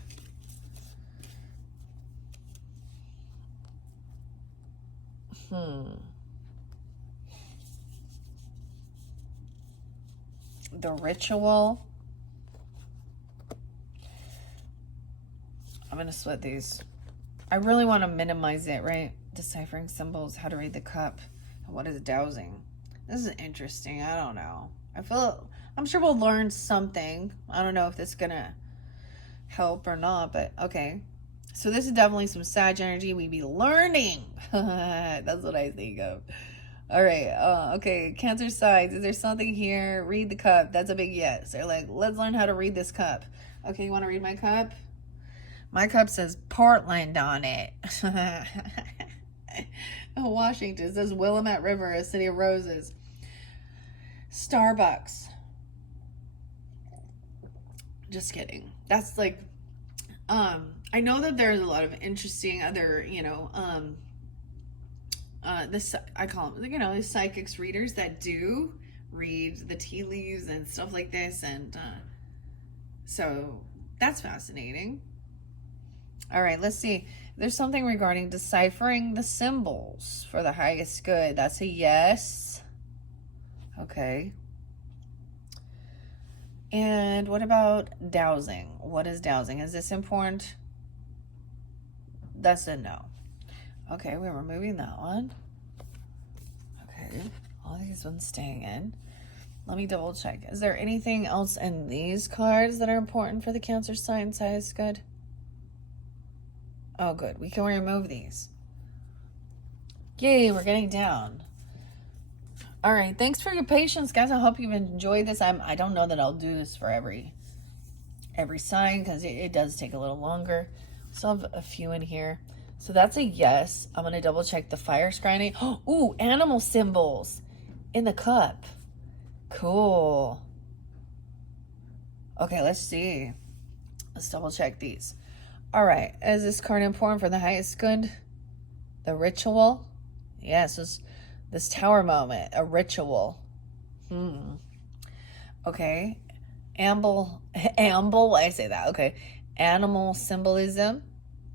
The ritual. I'm going to split these. I really want to minimize it, right? Deciphering symbols, how to read the cup, and what is dowsing. This is interesting. I don't know. I'm sure we'll learn something. I don't know if this is going to help or not, but okay. So this is definitely some Sag energy. We be learning. That's what I think of. All right. Okay. Cancer signs. Is there something here? Read the cup. That's a big yes. They're like, let's learn how to read this cup. Okay. You want to read my cup? My cup says Portland on it. Washington. It says Willamette River, a city of roses. Starbucks. Just kidding. That's like, I know that there's a lot of interesting other, I call them, these psychics readers that do read the tea leaves and stuff like this. And so that's fascinating. All right, let's see. There's something regarding deciphering the symbols for the highest good. That's a yes. Okay. And what about dowsing? What is dowsing? Is this important? That's a no. Okay, we're removing that one. Okay, all these ones staying in. Let me double check. Is there anything else in these cards that are important for the Cancer sign highest good? Oh, good. We can remove these. Yay, we're getting down. All right, thanks for your patience, guys. I hope you've enjoyed this. I don't know that I'll do this for every sign because it does take a little longer. Still have a few in here. So that's a yes. I'm going to double check the fire scrying. Ooh, animal symbols in the cup. Cool. Okay, let's see. Let's double check these. All right, is this card important for the highest good? The ritual? Yes, this tower moment, a ritual. Okay. Amble, I say that. Okay. Animal symbolism.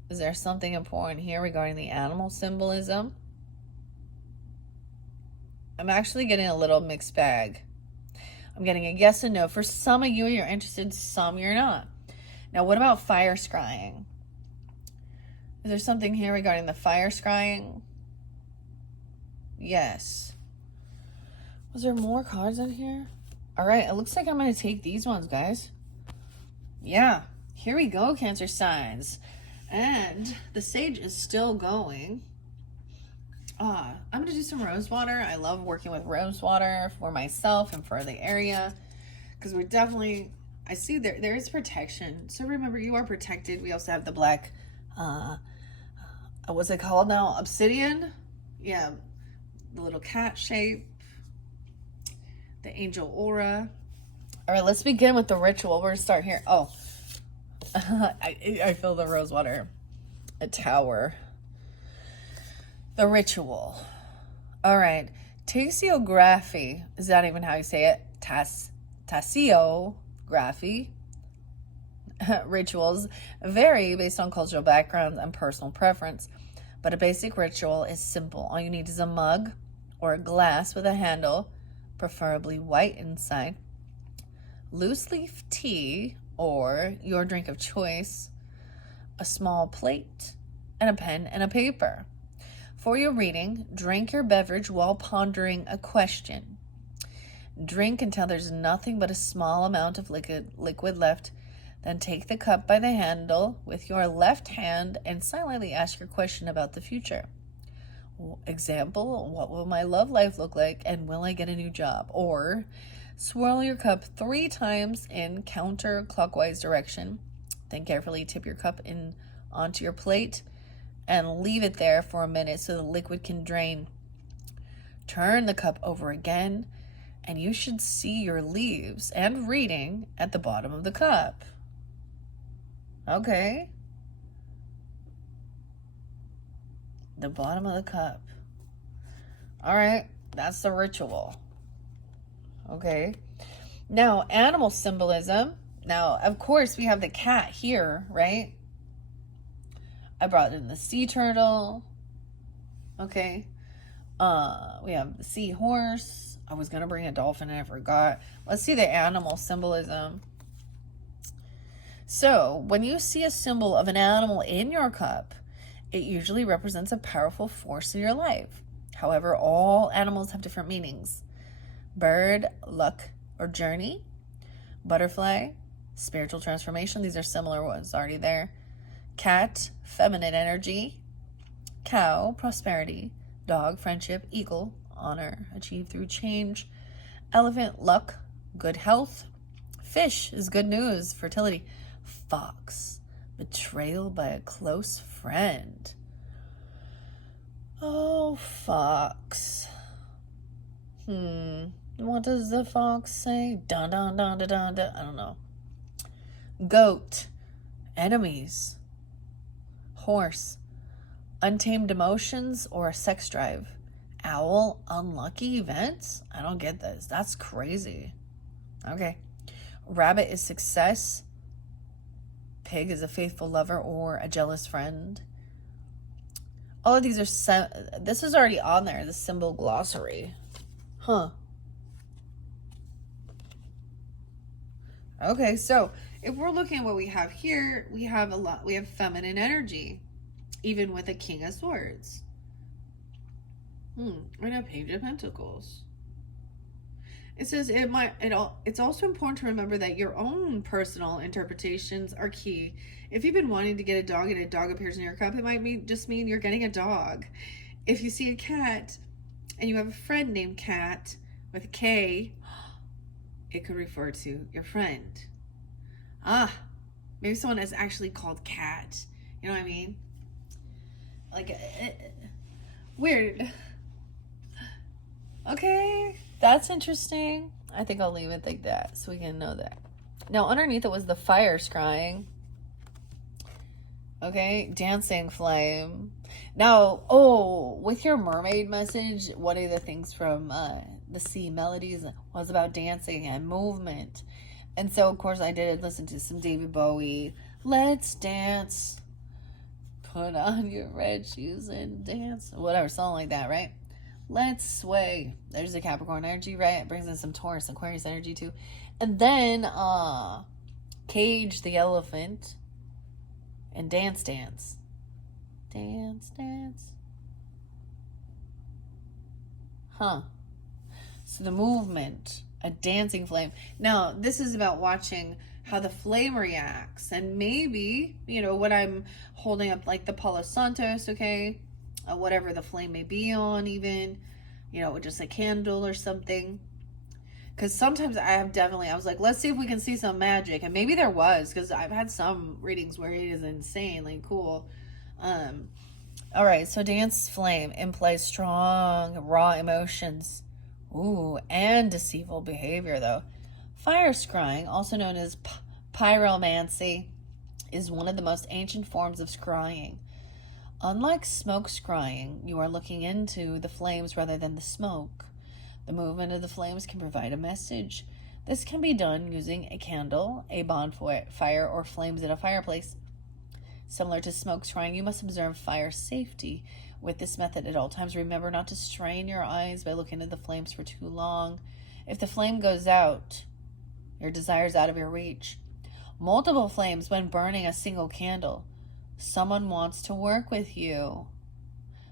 Is there something important here regarding the animal symbolism? I'm actually getting a little mixed bag. I'm getting a yes and no. For some of you, you're interested, some you're not. Now, what about fire scrying? Is there something here regarding the fire scrying? Yes. Was there more cards in here? All right, it looks like I'm going to take these ones, guys. Yeah, here we go, Cancer signs. And the sage is still going. I'm going to do some rose water. I love working with rose water for myself and for the area. Because we're definitely, I see there is protection. So remember, you are protected. We also have the black, what's it called now? Obsidian? Yeah, the little cat shape. The angel aura. All right, let's begin with the ritual. We're going to start here. Oh, I feel the rose water. A tower. The ritual. All right. Tasiography. Is that even how you say it? Tasiography. Rituals vary based on cultural backgrounds and personal preference, but a basic ritual is simple. All you need is a mug or a glass with a handle, preferably white inside, loose leaf tea or your drink of choice, a small plate, and a pen and a paper. For your reading, drink your beverage while pondering a question. Drink until there's nothing but a small amount of liquid left. Then take the cup by the handle with your left hand and silently ask your question about the future. Example, what will my love life look like and will I get a new job? Or swirl your cup 3 times in counterclockwise direction. Then carefully tip your cup in onto your plate and leave it there for a minute so the liquid can drain. Turn the cup over again and you should see your leaves and reading at the bottom of the cup. Okay. The bottom of the cup. All right, that's the ritual. Okay. Now, animal symbolism. Now, of course, we have the cat here, right? I brought in the sea turtle. Okay. We have the seahorse. I was going to bring a dolphin and I forgot. Let's see the animal symbolism. So, when you see a symbol of an animal in your cup, it usually represents a powerful force in your life. However, all animals have different meanings. Bird, luck or journey. Butterfly, spiritual transformation. These are similar ones already there. Cat, feminine energy. Cow, prosperity. Dog, friendship. Eagle, honor, achieved through change. Elephant, luck, good health. Fish is good news, fertility. Fox, betrayal by a close friend. Oh, fox. What does the fox say? Dun dun dun dun dun dun. I don't know. Goat, enemies. Horse, untamed emotions or a sex drive. Owl, unlucky events? I don't get this. That's crazy. Okay. Rabbit is success. Pig is a faithful lover or a jealous friend. All of these are, this is already on there, the symbol glossary. Huh. Okay, so if we're looking at what we have here, we have feminine energy, even with a King of Swords. And a Page of Pentacles. It says it's also important to remember that your own personal interpretations are key. If you've been wanting to get a dog and a dog appears in your cup, it might just mean you're getting a dog. If you see a cat and you have a friend named Cat with a K, it could refer to your friend. Maybe someone is actually called Cat. You know what I mean? Like, weird. Okay, that's interesting. I think I'll leave it like that so we can know that. Now, underneath it was the fire scrying. Okay, dancing flame. Now, with your mermaid message, one of the things from the sea melodies was about dancing and movement. And so, of course, I did listen to some David Bowie. Let's dance. Put on your red shoes and dance. Whatever, something like that, right? Let's sway. There's the Capricorn energy, right? It brings in some Taurus, Aquarius energy too. And then Cage the elephant and dance. Dance. Huh. So the movement, a dancing flame. Now, this is about watching how the flame reacts. And maybe, when I'm holding up like the Palo Santos, okay? Whatever the flame may be on, even, just a candle or something. Because sometimes I was like, let's see if we can see some magic. And maybe there was, because I've had some readings where it is insanely cool. All right, so dance flame implies strong, raw emotions. Ooh, and deceitful behavior, though. Fire scrying, also known as pyromancy, is one of the most ancient forms of scrying. Unlike smoke scrying, you are looking into the flames rather than the smoke. The movement of the flames can provide a message. This can be done using a candle, a bonfire, or flames in a fireplace. Similar to smoke scrying, you must observe fire safety. With this method at all times, remember not to strain your eyes by looking at the flames for too long. If the flame goes out, your desire is out of your reach. Multiple flames when burning a single candle. Someone wants to work with you.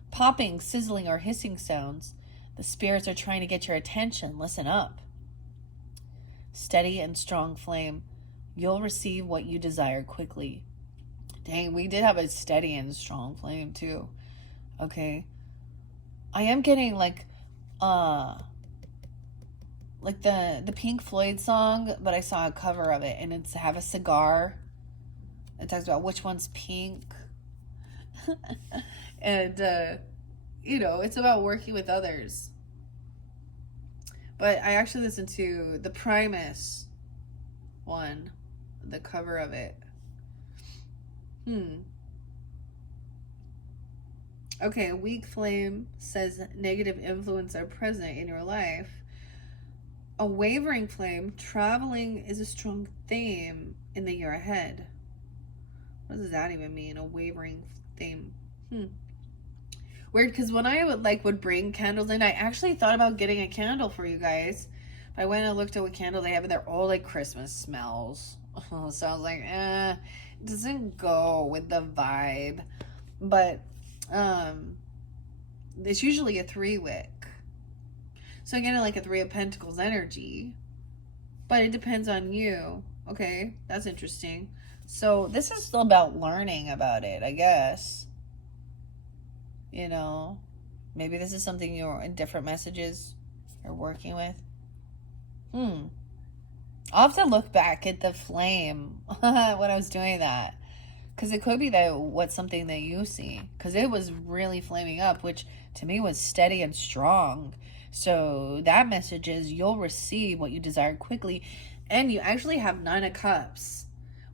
Popping, sizzling, or hissing sounds. The spirits are trying to get your attention. Listen up. Steady and strong flame. You'll receive what you desire quickly. Dang, we did have a steady and strong flame too. Okay. I am getting like the Pink Floyd song, but I saw a cover of it and it's Have a Cigar. It talks about which one's pink. And, it's about working with others. But I actually listened to the Primus one, the cover of it. Okay, a weak flame says negative influence are present in your life. A wavering flame, traveling is a strong theme in the year ahead. What does that even mean? A wavering theme. Weird, because when I would bring candles in, I actually thought about getting a candle for you guys. But I went and looked at what candles they have, and they're all like Christmas smells. So I was like, it doesn't go with the vibe. But it's usually a 3-wick. So again, like a 3 of Pentacles energy. But it depends on you. Okay, that's interesting. So this is still about learning about it, I guess. You know, maybe this is something you're in different messages you're working with. I'll have to look back at the flame when I was doing that. Because it could be what's something that you see. Because it was really flaming up, which to me was steady and strong. So that message is you'll receive what you desire quickly. And you actually have 9 of Cups,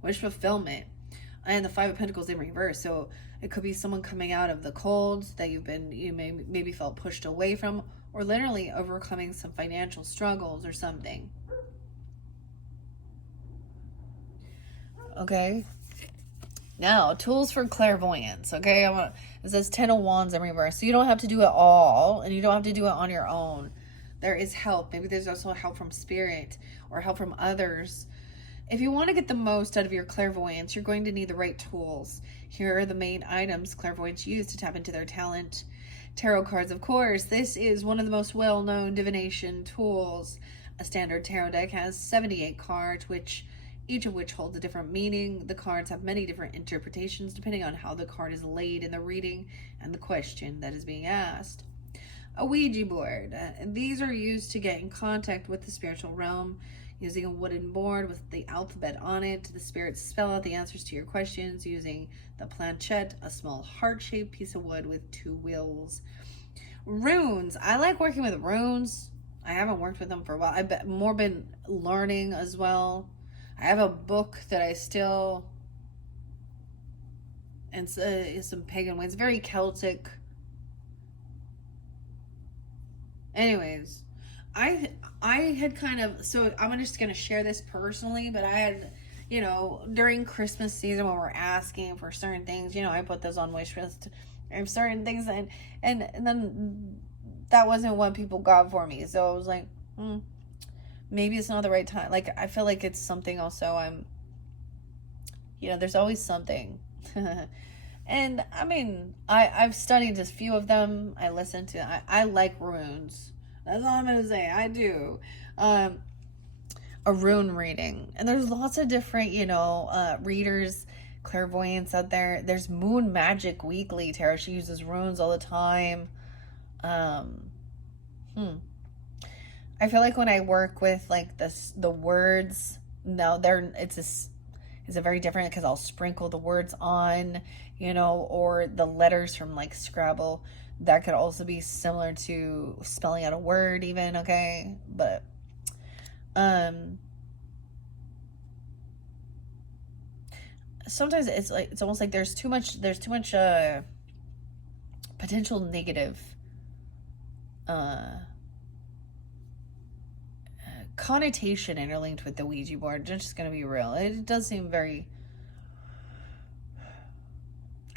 wish fulfillment. And the 5 of Pentacles in reverse. So it could be someone coming out of the cold that you maybe felt pushed away from, or literally overcoming some financial struggles or something. Okay. Now, tools for clairvoyance. Okay, it says 10 of Wands in reverse. So you don't have to do it all, and you don't have to do it on your own. There is help. Maybe there's also help from spirit or help from others. If you want to get the most out of your clairvoyance, you're going to need the right tools. Here are the main items clairvoyants use to tap into their talent. Tarot cards, of course. This is one of the most well-known divination tools. A standard tarot deck has 78 cards, each of which holds a different meaning. The cards have many different interpretations depending on how the card is laid in the reading and the question that is being asked. A Ouija board. These are used to get in contact with the spiritual realm. Using a wooden board with the alphabet on it, the spirits spell out the answers to your questions using the planchette, a small heart-shaped piece of wood with 2 wheels. Runes. I like working with runes. I haven't worked with them for a while. I've more been learning as well. I have a book that I still, and it's some pagan ways, very Celtic. Anyways, I had kind of, so I'm just going to share this personally, but I had, during Christmas season when we're asking for certain things, I put those on wish list and certain things, and then that wasn't what people got for me. So I was like, maybe it's not the right time. Like, I feel like it's something also there's always something. And I mean, I've studied just a few of them. I listen to, I like runes. That's all I'm going to say. I do. A rune reading. And there's lots of different, readers, clairvoyants out there. There's Moon Magic Weekly Tarot. She uses runes all the time. I feel like when I work with like the words, no, it's a very different, because I'll sprinkle the words on, or the letters from like Scrabble. That could also be similar to spelling out a word even, okay? But sometimes it's almost like there's too much potential negative connotation interlinked with the Ouija board. I'm just gonna be real. It does seem very,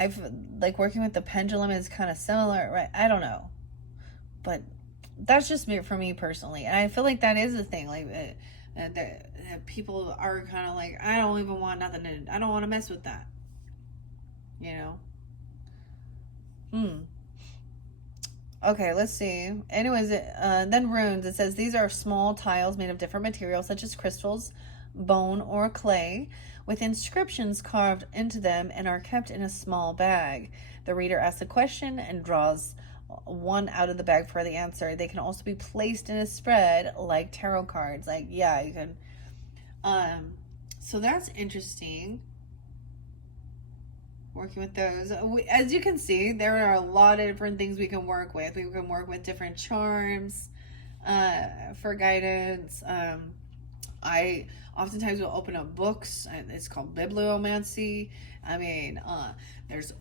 I've like working with the pendulum is kind of similar, right? I don't know, but that's just for me personally, and I feel like that is a thing. Like that people are kind of like, I don't even want nothing. I don't want to mess with that. Okay, let's see. Anyways, then runes. It says these are small tiles made of different materials such as crystals, bone, or clay, with inscriptions carved into them and are kept in a small bag. The reader asks a question and draws one out of the bag for the answer. They can also be placed in a spread like tarot cards. Like, yeah, you can. So that's interesting. Working with those. As you can see, there are a lot of different things we can work with. We can work with different charms for guidance. I oftentimes will open up books. It's called bibliomancy. I mean, there's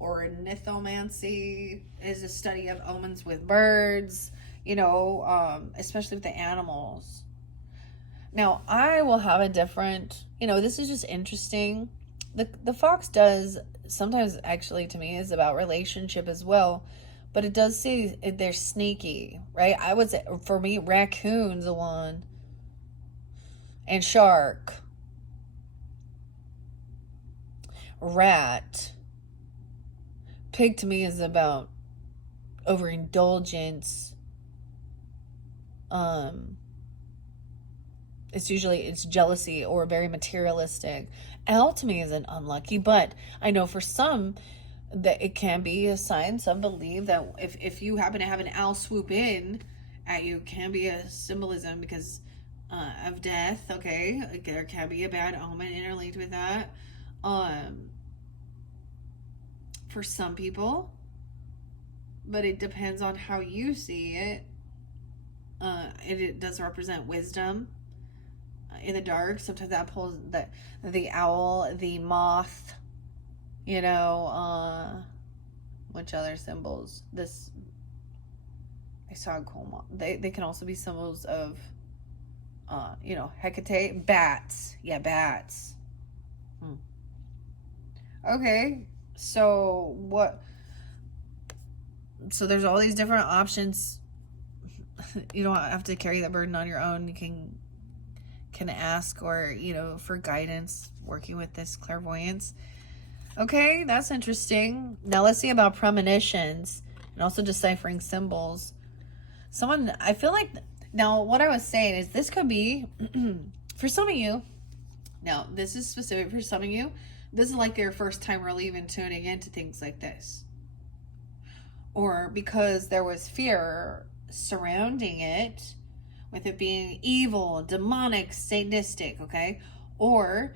ornithomancy is a study of omens with birds. especially with the animals. Now, I will have a different, this is just interesting. The fox does sometimes, actually, to me, is about relationship as well, but it does say they're sneaky, right? I would say, for me, raccoon's the one, and shark, rat. Pig to me is about overindulgence. It's jealousy or very materialistic. Owl to me isn't unlucky, but I know for some that it can be a sign. Some believe that if you happen to have an owl swoop in at you, it can be a symbolism because of death. Okay, there can be a bad omen interlinked with that. For some people, but it depends on how you see it. It does represent wisdom in the dark. Sometimes that pulls the owl, the moth, which other symbols? I saw a cool moth. They can also be symbols of, Hecate, bats. Yeah, bats. Okay, so what? So there's all these different options. You don't have to carry that burden on your own. You can ask or, for guidance working with this clairvoyance. Okay, that's interesting. Now let's see about premonitions and also deciphering symbols. I feel like, now what I was saying is this could be, for some of you, now this is specific for some of you, this is like your first time really even tuning into things like this. Or because there was fear surrounding it, with it being evil, demonic, satanistic, okay? Or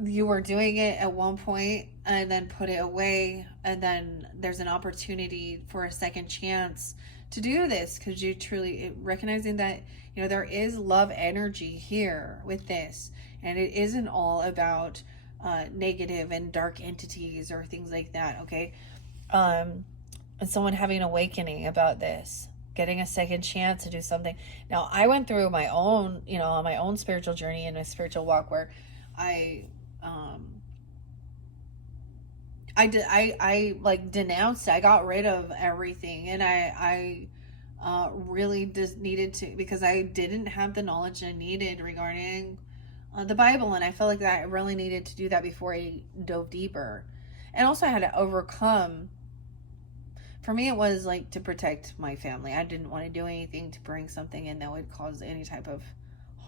you were doing it at one point and then put it away, and then there's an opportunity for a second chance to do this because you truly recognizing that, there is love energy here with this, and it isn't all about negative and dark entities or things like that, okay? And someone having an awakening about this, getting a second chance to do something. Now, I went through my own, on my own spiritual journey and a spiritual walk where I denounced, I got rid of everything, and I really just needed to, because I didn't have the knowledge I needed regarding the Bible, and I felt like that I really needed to do that before I dove deeper. And also I had to overcome, for me, it was like to protect my family. I didn't want to do anything to bring something in that would cause any type of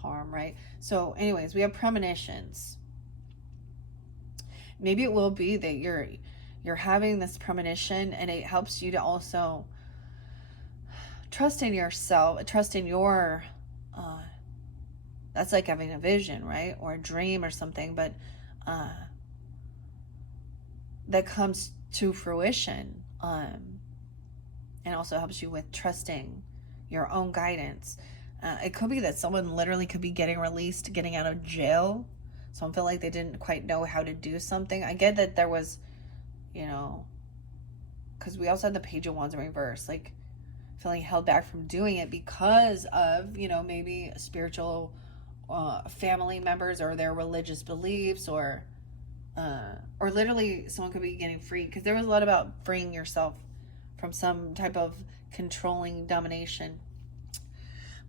harm, right? So anyways, we have premonitions. Maybe it will be that you're having this premonition, and it helps you to also trust in yourself, trust in your, that's like having a vision, right? Or a dream or something, but that comes to fruition. And also helps you with trusting your own guidance. It could be that someone literally could be getting released, getting out of jail. Some feel like they didn't quite know how to do something. I get that there was, because we also had the Page of Wands in reverse, like feeling held back from doing it because of, maybe spiritual family members or their religious beliefs, or literally someone could be getting free, because there was a lot about freeing yourself from some type of controlling domination.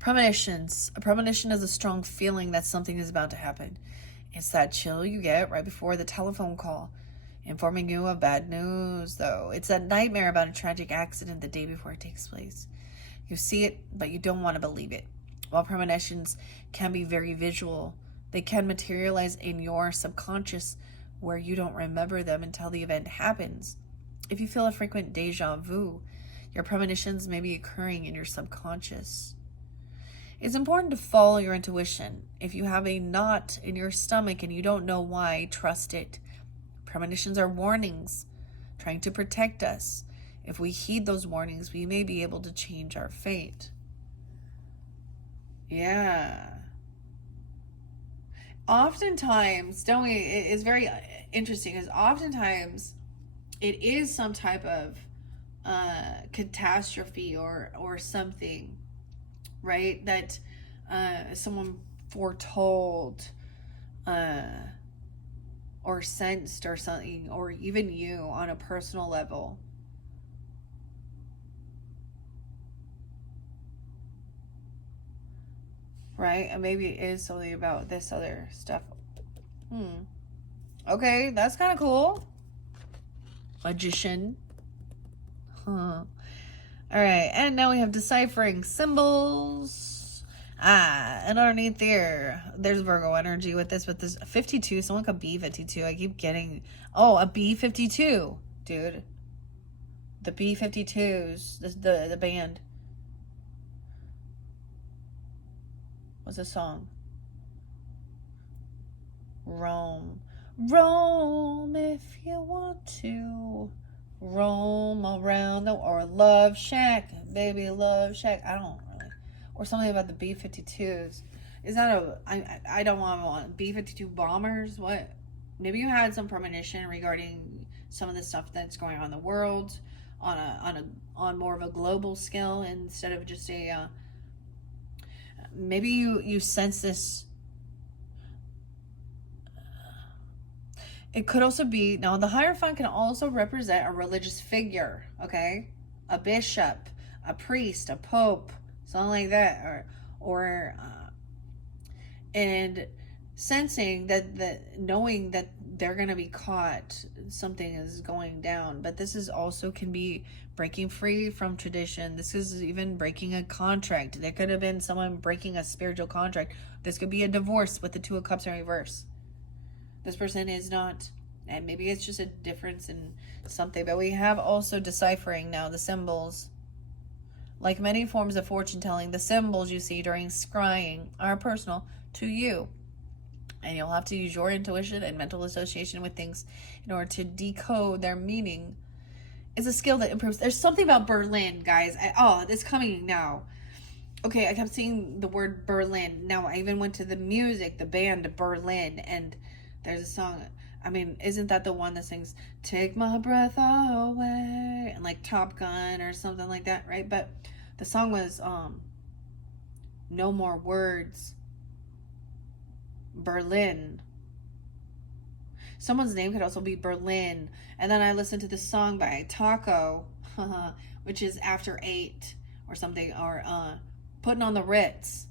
Premonitions. A premonition is a strong feeling that something is about to happen. It's that chill you get right before the telephone call, informing you of bad news, though. It's that nightmare about a tragic accident the day before it takes place. You see it, but you don't want to believe it. While premonitions can be very visual, they can materialize in your subconscious where you don't remember them until the event happens. If you feel a frequent deja vu, your premonitions may be occurring in your subconscious. It's important to follow your intuition. If you have a knot in your stomach and you don't know why, trust it. Premonitions are warnings, trying to protect us. If we heed those warnings, we may be able to change our fate. Yeah. Oftentimes, don't we, it's very interesting, because oftentimes it is some type of catastrophe or something right? That someone foretold or sensed or something, or even you on a personal level. Right? And maybe it is something about this other stuff. Okay, that's kind of cool. Magician. Huh. Alright, and now we have deciphering symbols. And underneath there's Virgo energy with this 52. Someone could be 52. I keep getting, a B-52, dude. The B-52s, the band. What's the song? Roam, if you want to. Roam around or Love Shack, baby, Love Shack. I don't really, or something about the B-52s. Is that I don't want B-52 bombers? What? Maybe you had some premonition regarding some of the stuff that's going on in the world on more of a global scale instead of just a. Maybe you sense this. It could also be, now the Hierophant can also represent a religious figure, okay? A bishop, a priest, a pope, something like that, and sensing that knowing that they're going to be caught, something is going down. But this is also can be breaking free from tradition. This is even breaking a contract. There could have been someone breaking a spiritual contract. This could be a divorce with the Two of Cups in reverse. This person is not, and maybe it's just a difference in something. But we have also deciphering now the symbols. Like many forms of fortune telling, the symbols you see during scrying are personal to you. And you'll have to use your intuition and mental association with things in order to decode their meaning. It's a skill that improves. There's something about Berlin, guys. It's coming now. Okay, I kept seeing the word Berlin. Now I even went to the music, the band Berlin, and there's a song. I mean, isn't that the one that sings "Take My Breath Away" and like Top Gun or something like that, right? But the song was "No More Words." Berlin. Someone's name could also be Berlin. And then I listened to this song by Taco, which is After 8 or something, or Putting on the Ritz.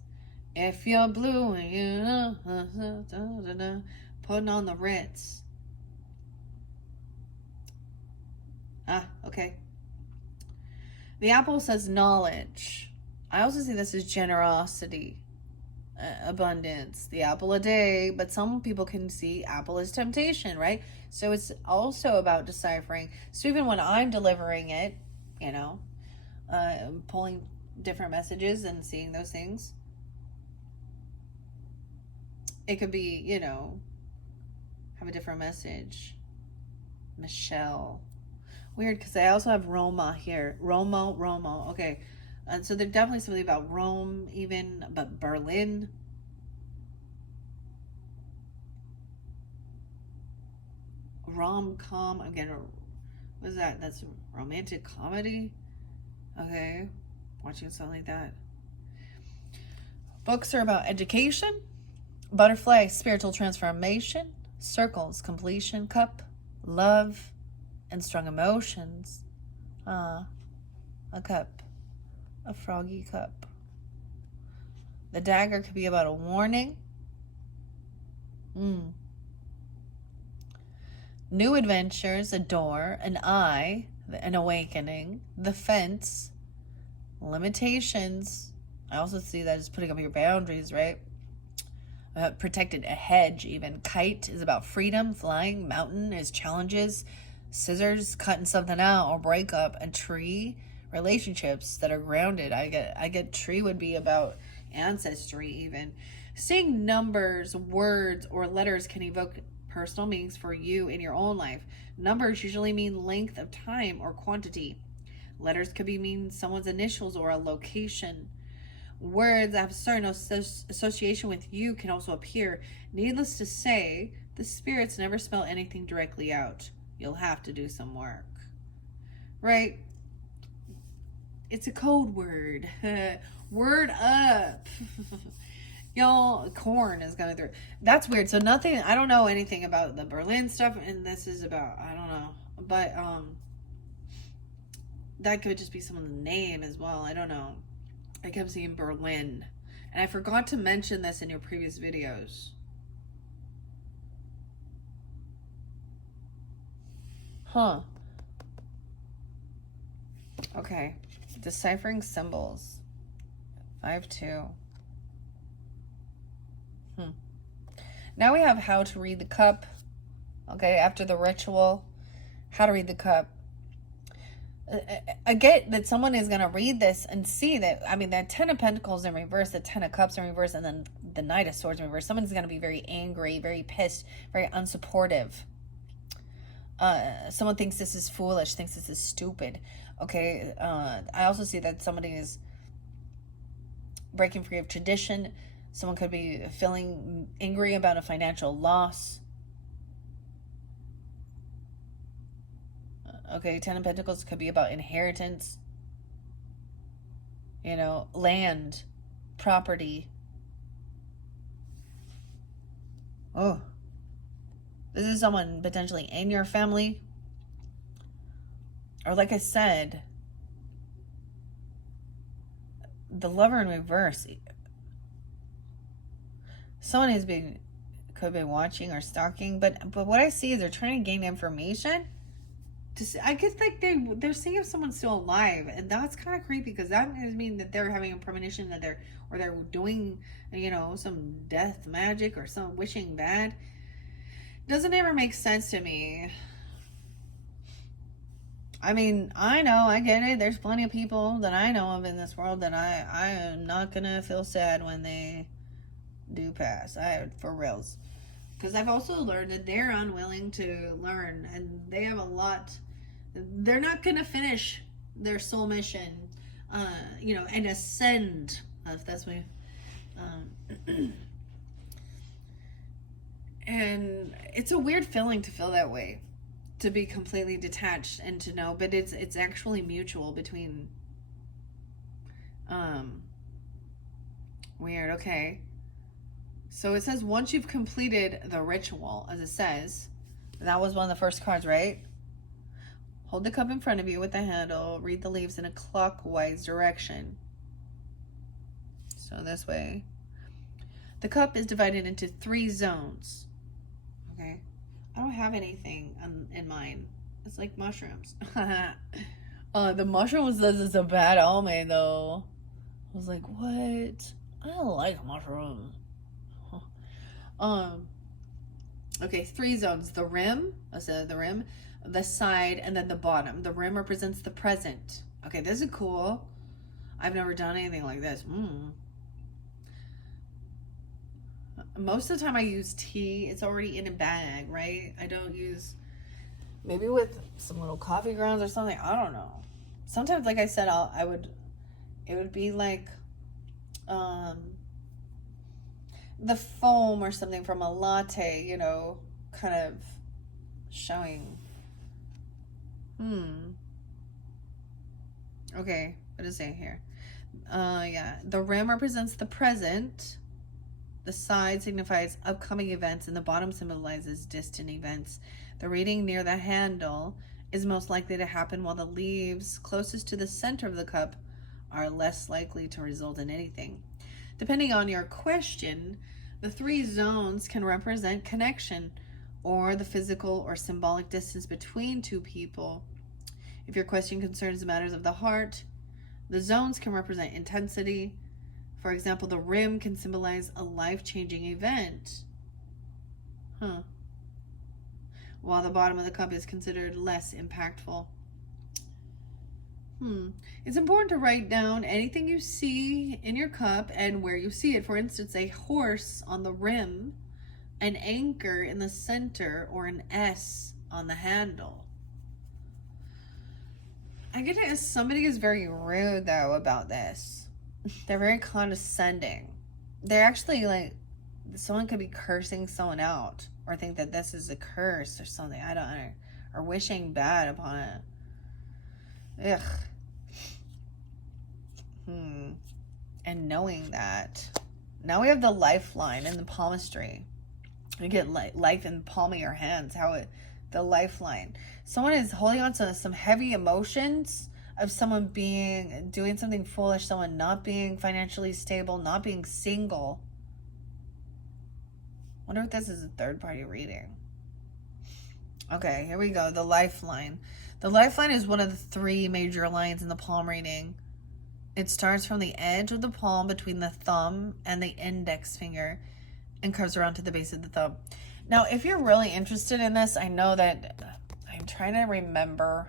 If you're blue and you know, Putting on the Ritz. Okay. The apple says knowledge. I also see this as generosity. Abundance, the apple a day, but some people can see apple as temptation, right? So it's also about deciphering. So even when I'm delivering it, pulling different messages and seeing those things, it could be, have a different message. Michelle. Weird, because I also have Roma here. Romo. Okay. And so there's definitely something about Rome even, but Berlin. Rom-com, again, what is that? That's romantic comedy? Okay, watching something like that. Books are about education. Butterfly, spiritual transformation. Circles, completion. Cup, love, and strong emotions. A cup. A froggy cup. The dagger could be about a warning. New adventures, a door, an eye, an awakening. The fence, limitations. I also see that as putting up your boundaries, right? Protected, a hedge even. Kite is about freedom, flying. Mountain is challenges. Scissors, cutting something out or break up. A tree, relationships that are grounded. I get tree would be about ancestry even. Seeing numbers, words, or letters can evoke personal meanings for you in your own life. Numbers usually mean length of time or quantity. Letters could mean someone's initials or a location. Words that have a certain association with you can also appear. Needless to say, the spirits never spell anything directly out. You'll have to do some work. Right? It's a code word. Word up. Y'all, corn is going through. That's weird. So nothing, I don't know anything about the Berlin stuff, and this is about, I don't know. But that could just be someone's name as well. I don't know. I kept seeing Berlin. And I forgot to mention this in your previous videos. Huh. Okay. Deciphering symbols. 5-2. Now we have how to read the cup. Okay, after the ritual, how to read the cup. I get that someone is going to read this and see that, I mean, the 10 of Pentacles in reverse, the 10 of Cups in reverse, and then the Knight of Swords in reverse. Someone's going to be very angry, very pissed, very unsupportive. Someone thinks this is foolish, thinks this is stupid. Okay, I also see that somebody is breaking free of tradition. Someone could be feeling angry about a financial loss. Okay, 10 of Pentacles could be about inheritance. You know, land, property. Oh. This is someone potentially in your family. Or like I said, the Lover in reverse. Someone could be watching or stalking, but what I see is they're trying to gain information. I guess like they're seeing if someone's still alive, and that's kind of creepy because that means that they're having a premonition that they're doing, you know, some death magic or some wishing bad. Doesn't ever make sense to me. I mean, I know, I get it. There's plenty of people that I know of in this world that I am not gonna feel sad when they do pass. For reals. Because I've also learned that they're unwilling to learn, and they have a lot. They're not going to finish their soul mission, you know, and ascend, if that's me. And it's a weird feeling to feel that way, to be completely detached and to know, but it's actually mutual between. Weird. Okay. So it says once you've completed the ritual, as it says, that was one of the first cards, right? Hold the cup in front of you with the handle. Read the leaves in a clockwise direction. So this way. The cup is divided into 3 zones. Okay. I don't have anything in mind. It's like mushrooms. The mushroom says it's a bad omen, though. I was like, what? I don't like mushrooms. Okay, 3 zones. The rim, the side, and then the bottom. The rim represents the present. Okay, this is cool. I've never done anything like this. Most of the time I use tea. It's already in a bag, right? I don't use, maybe with some little coffee grounds or something. I don't know. Sometimes, like I said, it would be like, the foam or something from a latte, you know, kind of showing. Okay, what is it here? Yeah, the rim represents the present. The side signifies upcoming events, and the bottom symbolizes distant events. The reading near the handle is most likely to happen, while the leaves closest to the center of the cup are less likely to result in anything. Depending on your question, the 3 zones can represent connection or the physical or symbolic distance between 2 people. If your question concerns matters of the heart, the zones can represent intensity. For example, the rim can symbolize a life-changing event. While the bottom of the cup is considered less impactful. It's important to write down anything you see in your cup and where you see it. For instance, a horse on the rim, an anchor in the center, or an S on the handle. I get it as somebody is very rude, though, about this. They're very condescending. They're actually like, someone could be cursing someone out or think that this is a curse or something. I don't know. Or wishing bad upon it. Ugh. And knowing that. Now we have the lifeline in the palmistry. You get life in the palm of your hands. The lifeline. Someone is holding on to some heavy emotions of someone doing something foolish, someone not being financially stable, not being single. Wonder if this is a third party reading. Okay, here we go. The lifeline. The lifeline is one of the 3 major lines in the palm reading. It starts from the edge of the palm between the thumb and the index finger and curves around to the base of the thumb. Now, if you're really interested in this, I know that I'm trying to remember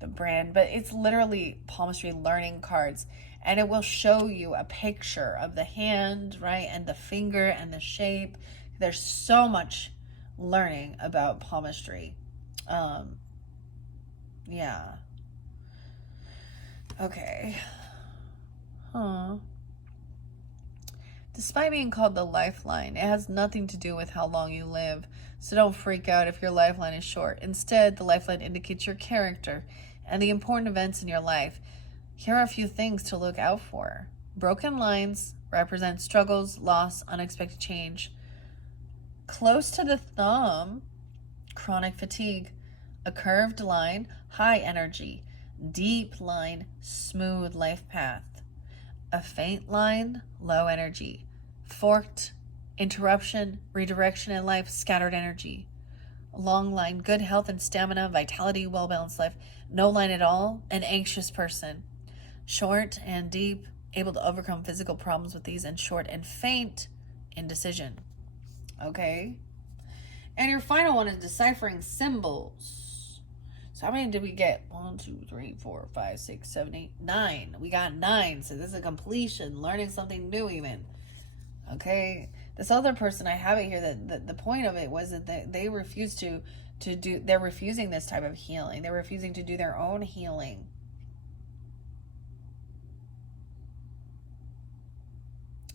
the brand, but it's literally palmistry learning cards, and it will show you a picture of the hand, right, and the finger and the shape. There's so much learning about palmistry. Yeah. Okay. Despite being called the lifeline, it has nothing to do with how long you live, so don't freak out if your lifeline is short. Instead, the lifeline indicates your character and the important events in your life. Here are a few things to look out for. Broken lines represent struggles, loss, unexpected change. Close to the thumb, chronic fatigue. A curved line, high energy. Deep line, smooth life path. A faint line, low energy. Forked, interruption, redirection in life, scattered energy. A long line, good health and stamina, vitality, well-balanced life. No line at all, an anxious person. Short and deep, able to overcome physical problems with ease. And short and faint, indecision. Okay? And your final one is deciphering symbols. So how many did we get? 1, 2, 3, 4, 5, 6, 7, 8, 9. We got 9. So this is a completion, learning something new even. Okay. This other person, I have it here that the point of it was that they refused to do, they're refusing this type of healing. They're refusing to do their own healing.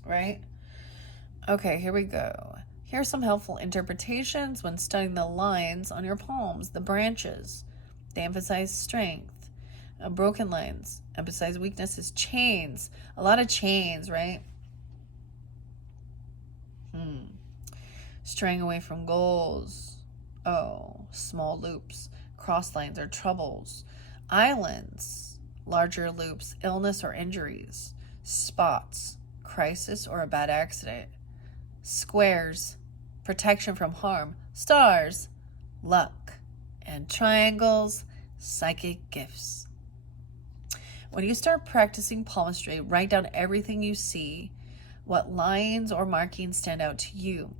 Right? Okay, here we go. Here are some helpful interpretations when studying the lines on your palms, the branches. They emphasize strength. Broken lines emphasize weaknesses. Chains. A lot of chains, right? Straying away from goals. Oh, small loops. Cross lines are troubles. Islands. Larger loops. Illness or injuries. Spots. Crisis or a bad accident. Squares. Protection from harm. Stars. Luck. And triangles. Psychic gifts. When you start practicing palmistry, write down everything you see, what lines or markings stand out to you.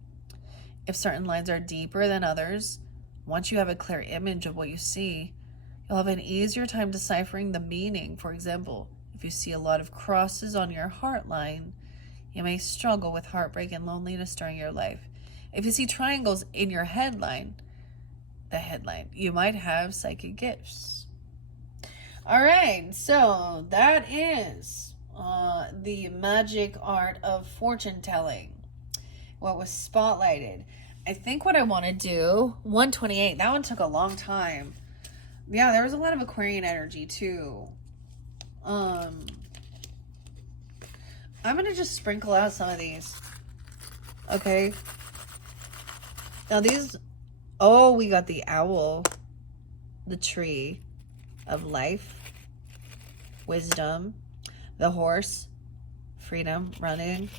If certain lines are deeper than others, once you have a clear image of what you see, you'll have an easier time deciphering the meaning. For example, if you see a lot of crosses on your heart line, you may struggle with heartbreak and loneliness during your life. If you see triangles in your headline, you might have psychic gifts. All right, so that is the magic art of fortune telling, what was spotlighted. I think what I want to do, 128, that one took a long time. Yeah, there was a lot of Aquarian energy too. I'm gonna just sprinkle out some of these. Okay. Now these, oh, we got the owl, the tree of life, wisdom, the horse, freedom, running,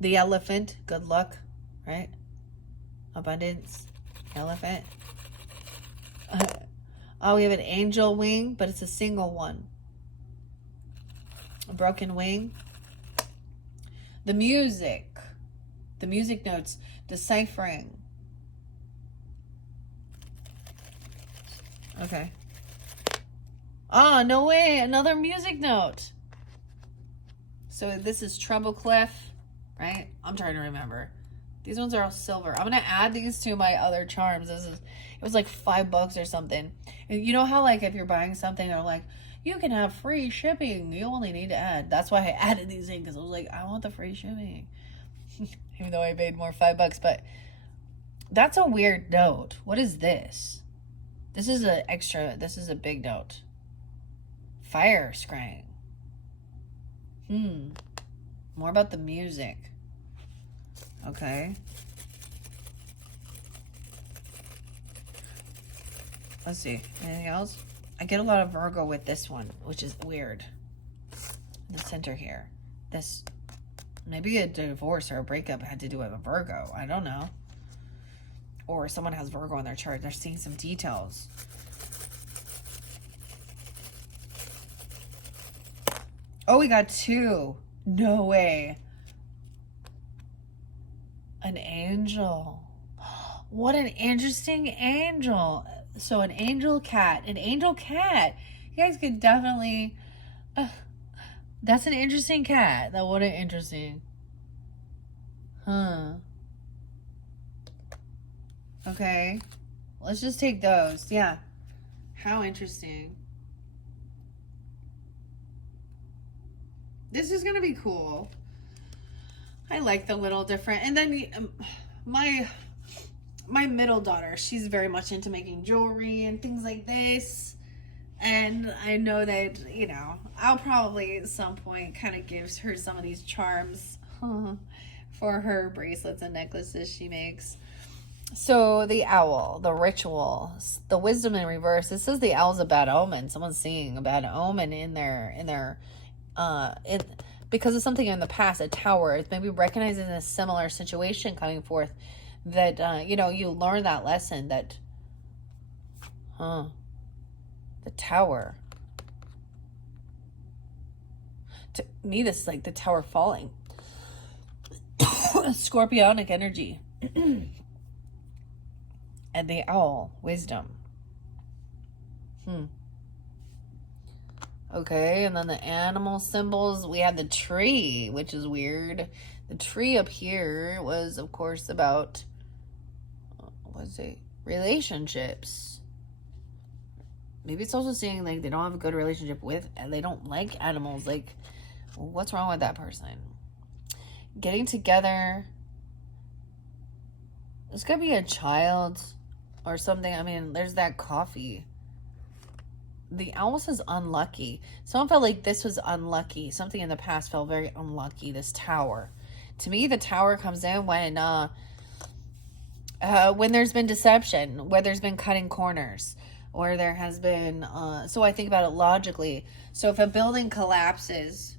the elephant, good luck, right? Abundance, elephant. Oh, we have an angel wing, but it's a single one. A broken wing. The music notes, deciphering. Okay. Ah, no way, another music note. So this is treble clef, right? I'm trying to remember. These ones are all silver. I'm gonna add these to my other charms. It was like $5 or something. And you know how like if you're buying something, they're like, you can have free shipping. You only need to add. That's why I added these in, because I was like, I want the free shipping. Even though I paid more $5, but that's a weird note. What is this? This is a big note. fire scrying. More about the music. Okay. Let's see. Anything else? I get a lot of Virgo with this one, which is weird. In the center here. This, maybe a divorce or a breakup had to do with a Virgo. I don't know. Or someone has Virgo on their chart. They're seeing some details. Oh, we got 2. No way. An angel. What an interesting angel. So an angel cat. An angel cat. You guys could definitely... that's an interesting cat. That what an interesting... Huh. Okay. Let's just take those. Yeah. How interesting. This is going to be cool. I like the little different. And then my middle daughter, she's very much into making jewelry and things like this. And I know that, you know, I'll probably at some point kind of give her some of these charms for her bracelets and necklaces she makes. So the owl, the ritual, the wisdom in reverse. This is the owl's a bad omen. Someone's seeing a bad omen in their because of something in the past, a tower. It's maybe recognizing a similar situation coming forth that, you know, you learn that lesson that, the tower. To me, this is like the tower falling. Scorpionic energy. And the owl, wisdom. Okay, and then the animal symbols, we had the tree, which is weird. The tree up here was, of course, about, relationships. Maybe it's also saying, like, they don't have a good relationship with, and they don't like animals. Like, what's wrong with that person? Getting together. This could be a child or something. I mean, there's that coffee. The owl says unlucky. Someone felt like this was unlucky. Something in the past felt very unlucky. This tower. To me, the tower comes in when there's been deception, where there's been cutting corners, or there has been... so I think about it logically. So if a building collapses...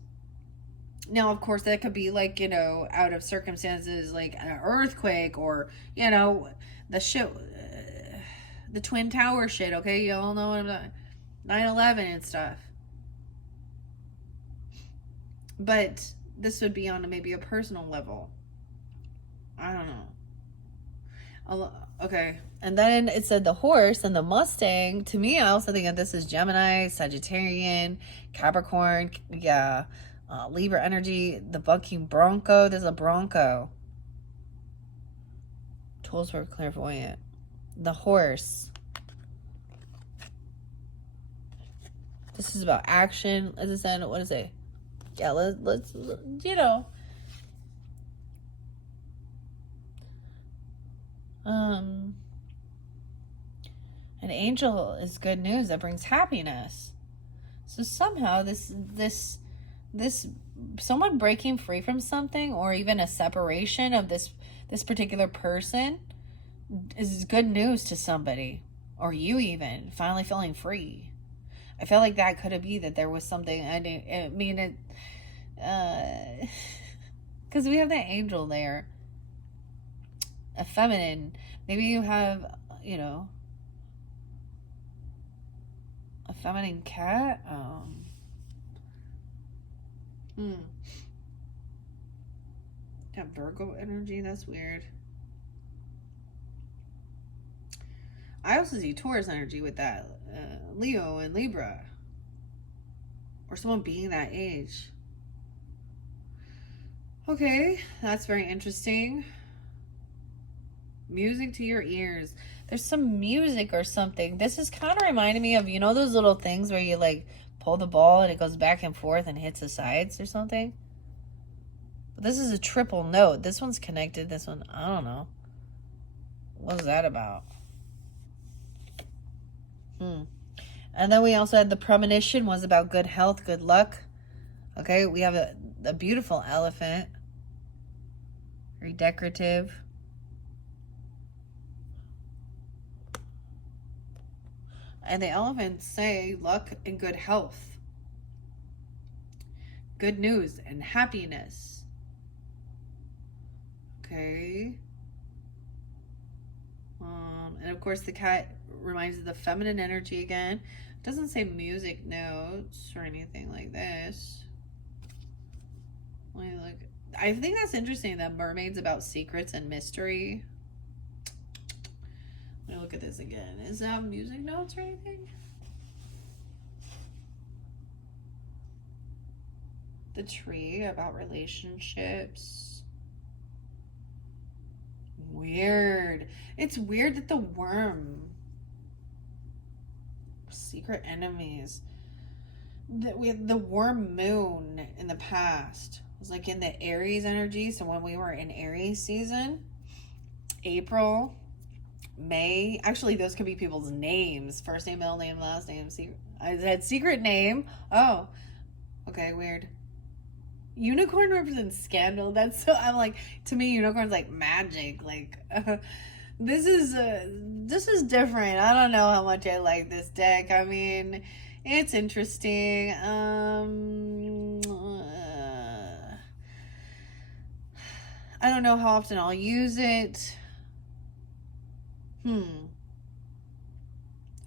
Now, of course, that could be like, you know, out of circumstances like an earthquake or, you know, the shit... the Twin Tower shit, okay? Y'all know what I'm talking... 9/11 and stuff. But this would be on maybe a personal level. I don't know. Okay. And then it said the horse and the Mustang. To me, I also think that this is Gemini, Sagittarian, Capricorn, Libra energy, the bucking Bronco. There's a Bronco. Tools for clairvoyant. The horse. This is about action. As I said, what is it? Yeah, let's you know. An angel is good news that brings happiness. So somehow this someone breaking free from something, or even a separation of this particular person, is good news to somebody, or you even finally feeling free. I felt like that could have been that there was something. I mean it, because we have that angel there, a feminine. Maybe you have, you know, a feminine cat. That Virgo energy. That's weird. I also see Taurus energy with that. Leo and Libra, or someone being that age. Okay, that's very interesting. Music to your ears. There's some music or something. This is kind of reminding me of, you know, those little things where you like pull the ball and it goes back and forth and hits the sides or something. But this is a triple note. This one's connected. This one, I don't know. What was that about? And then we also had the premonition was about good health, good luck. Okay, we have a beautiful elephant. Very decorative. And the elephants say luck and good health. Good news and happiness. Okay. And of course the cat reminds of the feminine energy again. It doesn't say music notes or anything like this. Let me look. I think that's interesting that mermaid's about secrets and mystery. Let me look at this again. Does it have music notes or anything? The tree about relationships. Weird. It's weird that the worm. Secret enemies. We had the worm moon in the past. It was like in the Aries energy. So when we were in Aries season, April, May. Actually, those could be people's names. First name, middle name, last name. I said secret name. Oh. Okay, weird. Unicorn represents scandal. That's so, I'm like, to me, unicorn's like magic. Like, this is different. I don't know how much I like this deck. I mean, it's interesting. I don't know how often I'll use it.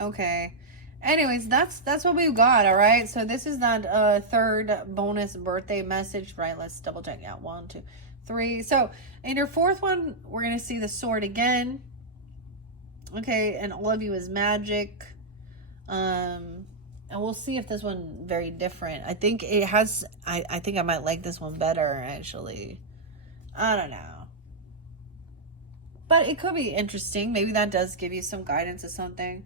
Okay. Anyways, that's what we've got, all right? So this is that third bonus birthday message, right? Let's double check. Yeah, 1, 2, 3. So in your fourth one, we're going to see the sword again. Okay, and all of you is magic. And we'll see if this one very different. I think it has, I think I might like this one better, actually. I don't know. But it could be interesting. Maybe that does give you some guidance or something.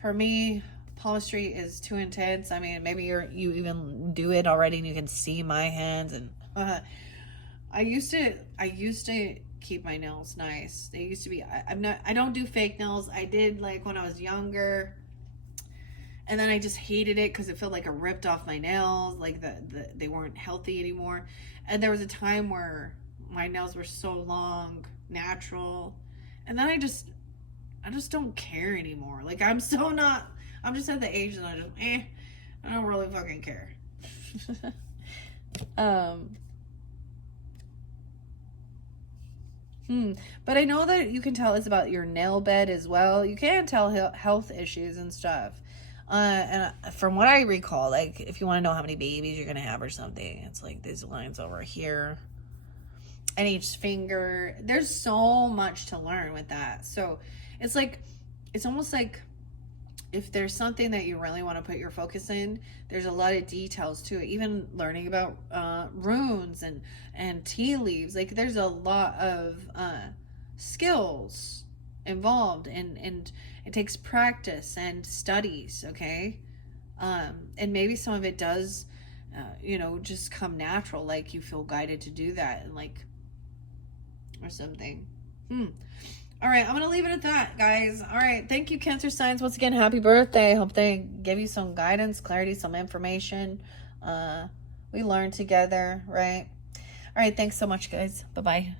For me, palmistry is too intense. I mean, maybe you even do it already and you can see my hands. And I used to keep my nails nice. They used to be. I don't do fake nails. I did like when I was younger, and then I just hated it because it felt like it ripped off my nails. Like they weren't healthy anymore. And there was a time where my nails were so long, natural, and then I just don't care anymore. Like I'm just at the age that I don't really fucking care. But I know that you can tell it's about your nail bed as well. You can tell health issues and stuff. And from what I recall, like if you want to know how many babies you're gonna have or something, it's like these lines over here. And each finger, there's so much to learn with that. So it's like, it's almost like if there's something that you really want to put your focus in, there's a lot of details to it. Even learning about runes and tea leaves, like there's a lot of skills involved, and it takes practice and studies. Okay, and maybe some of it does, just come natural, like you feel guided to do that, and like. Or something. All right, I'm going to leave it at that, guys. All right, thank you, Cancer signs. Once again, happy birthday. I hope they give you some guidance, clarity, some information. We learn together, right? All right, thanks so much, guys. Bye-bye.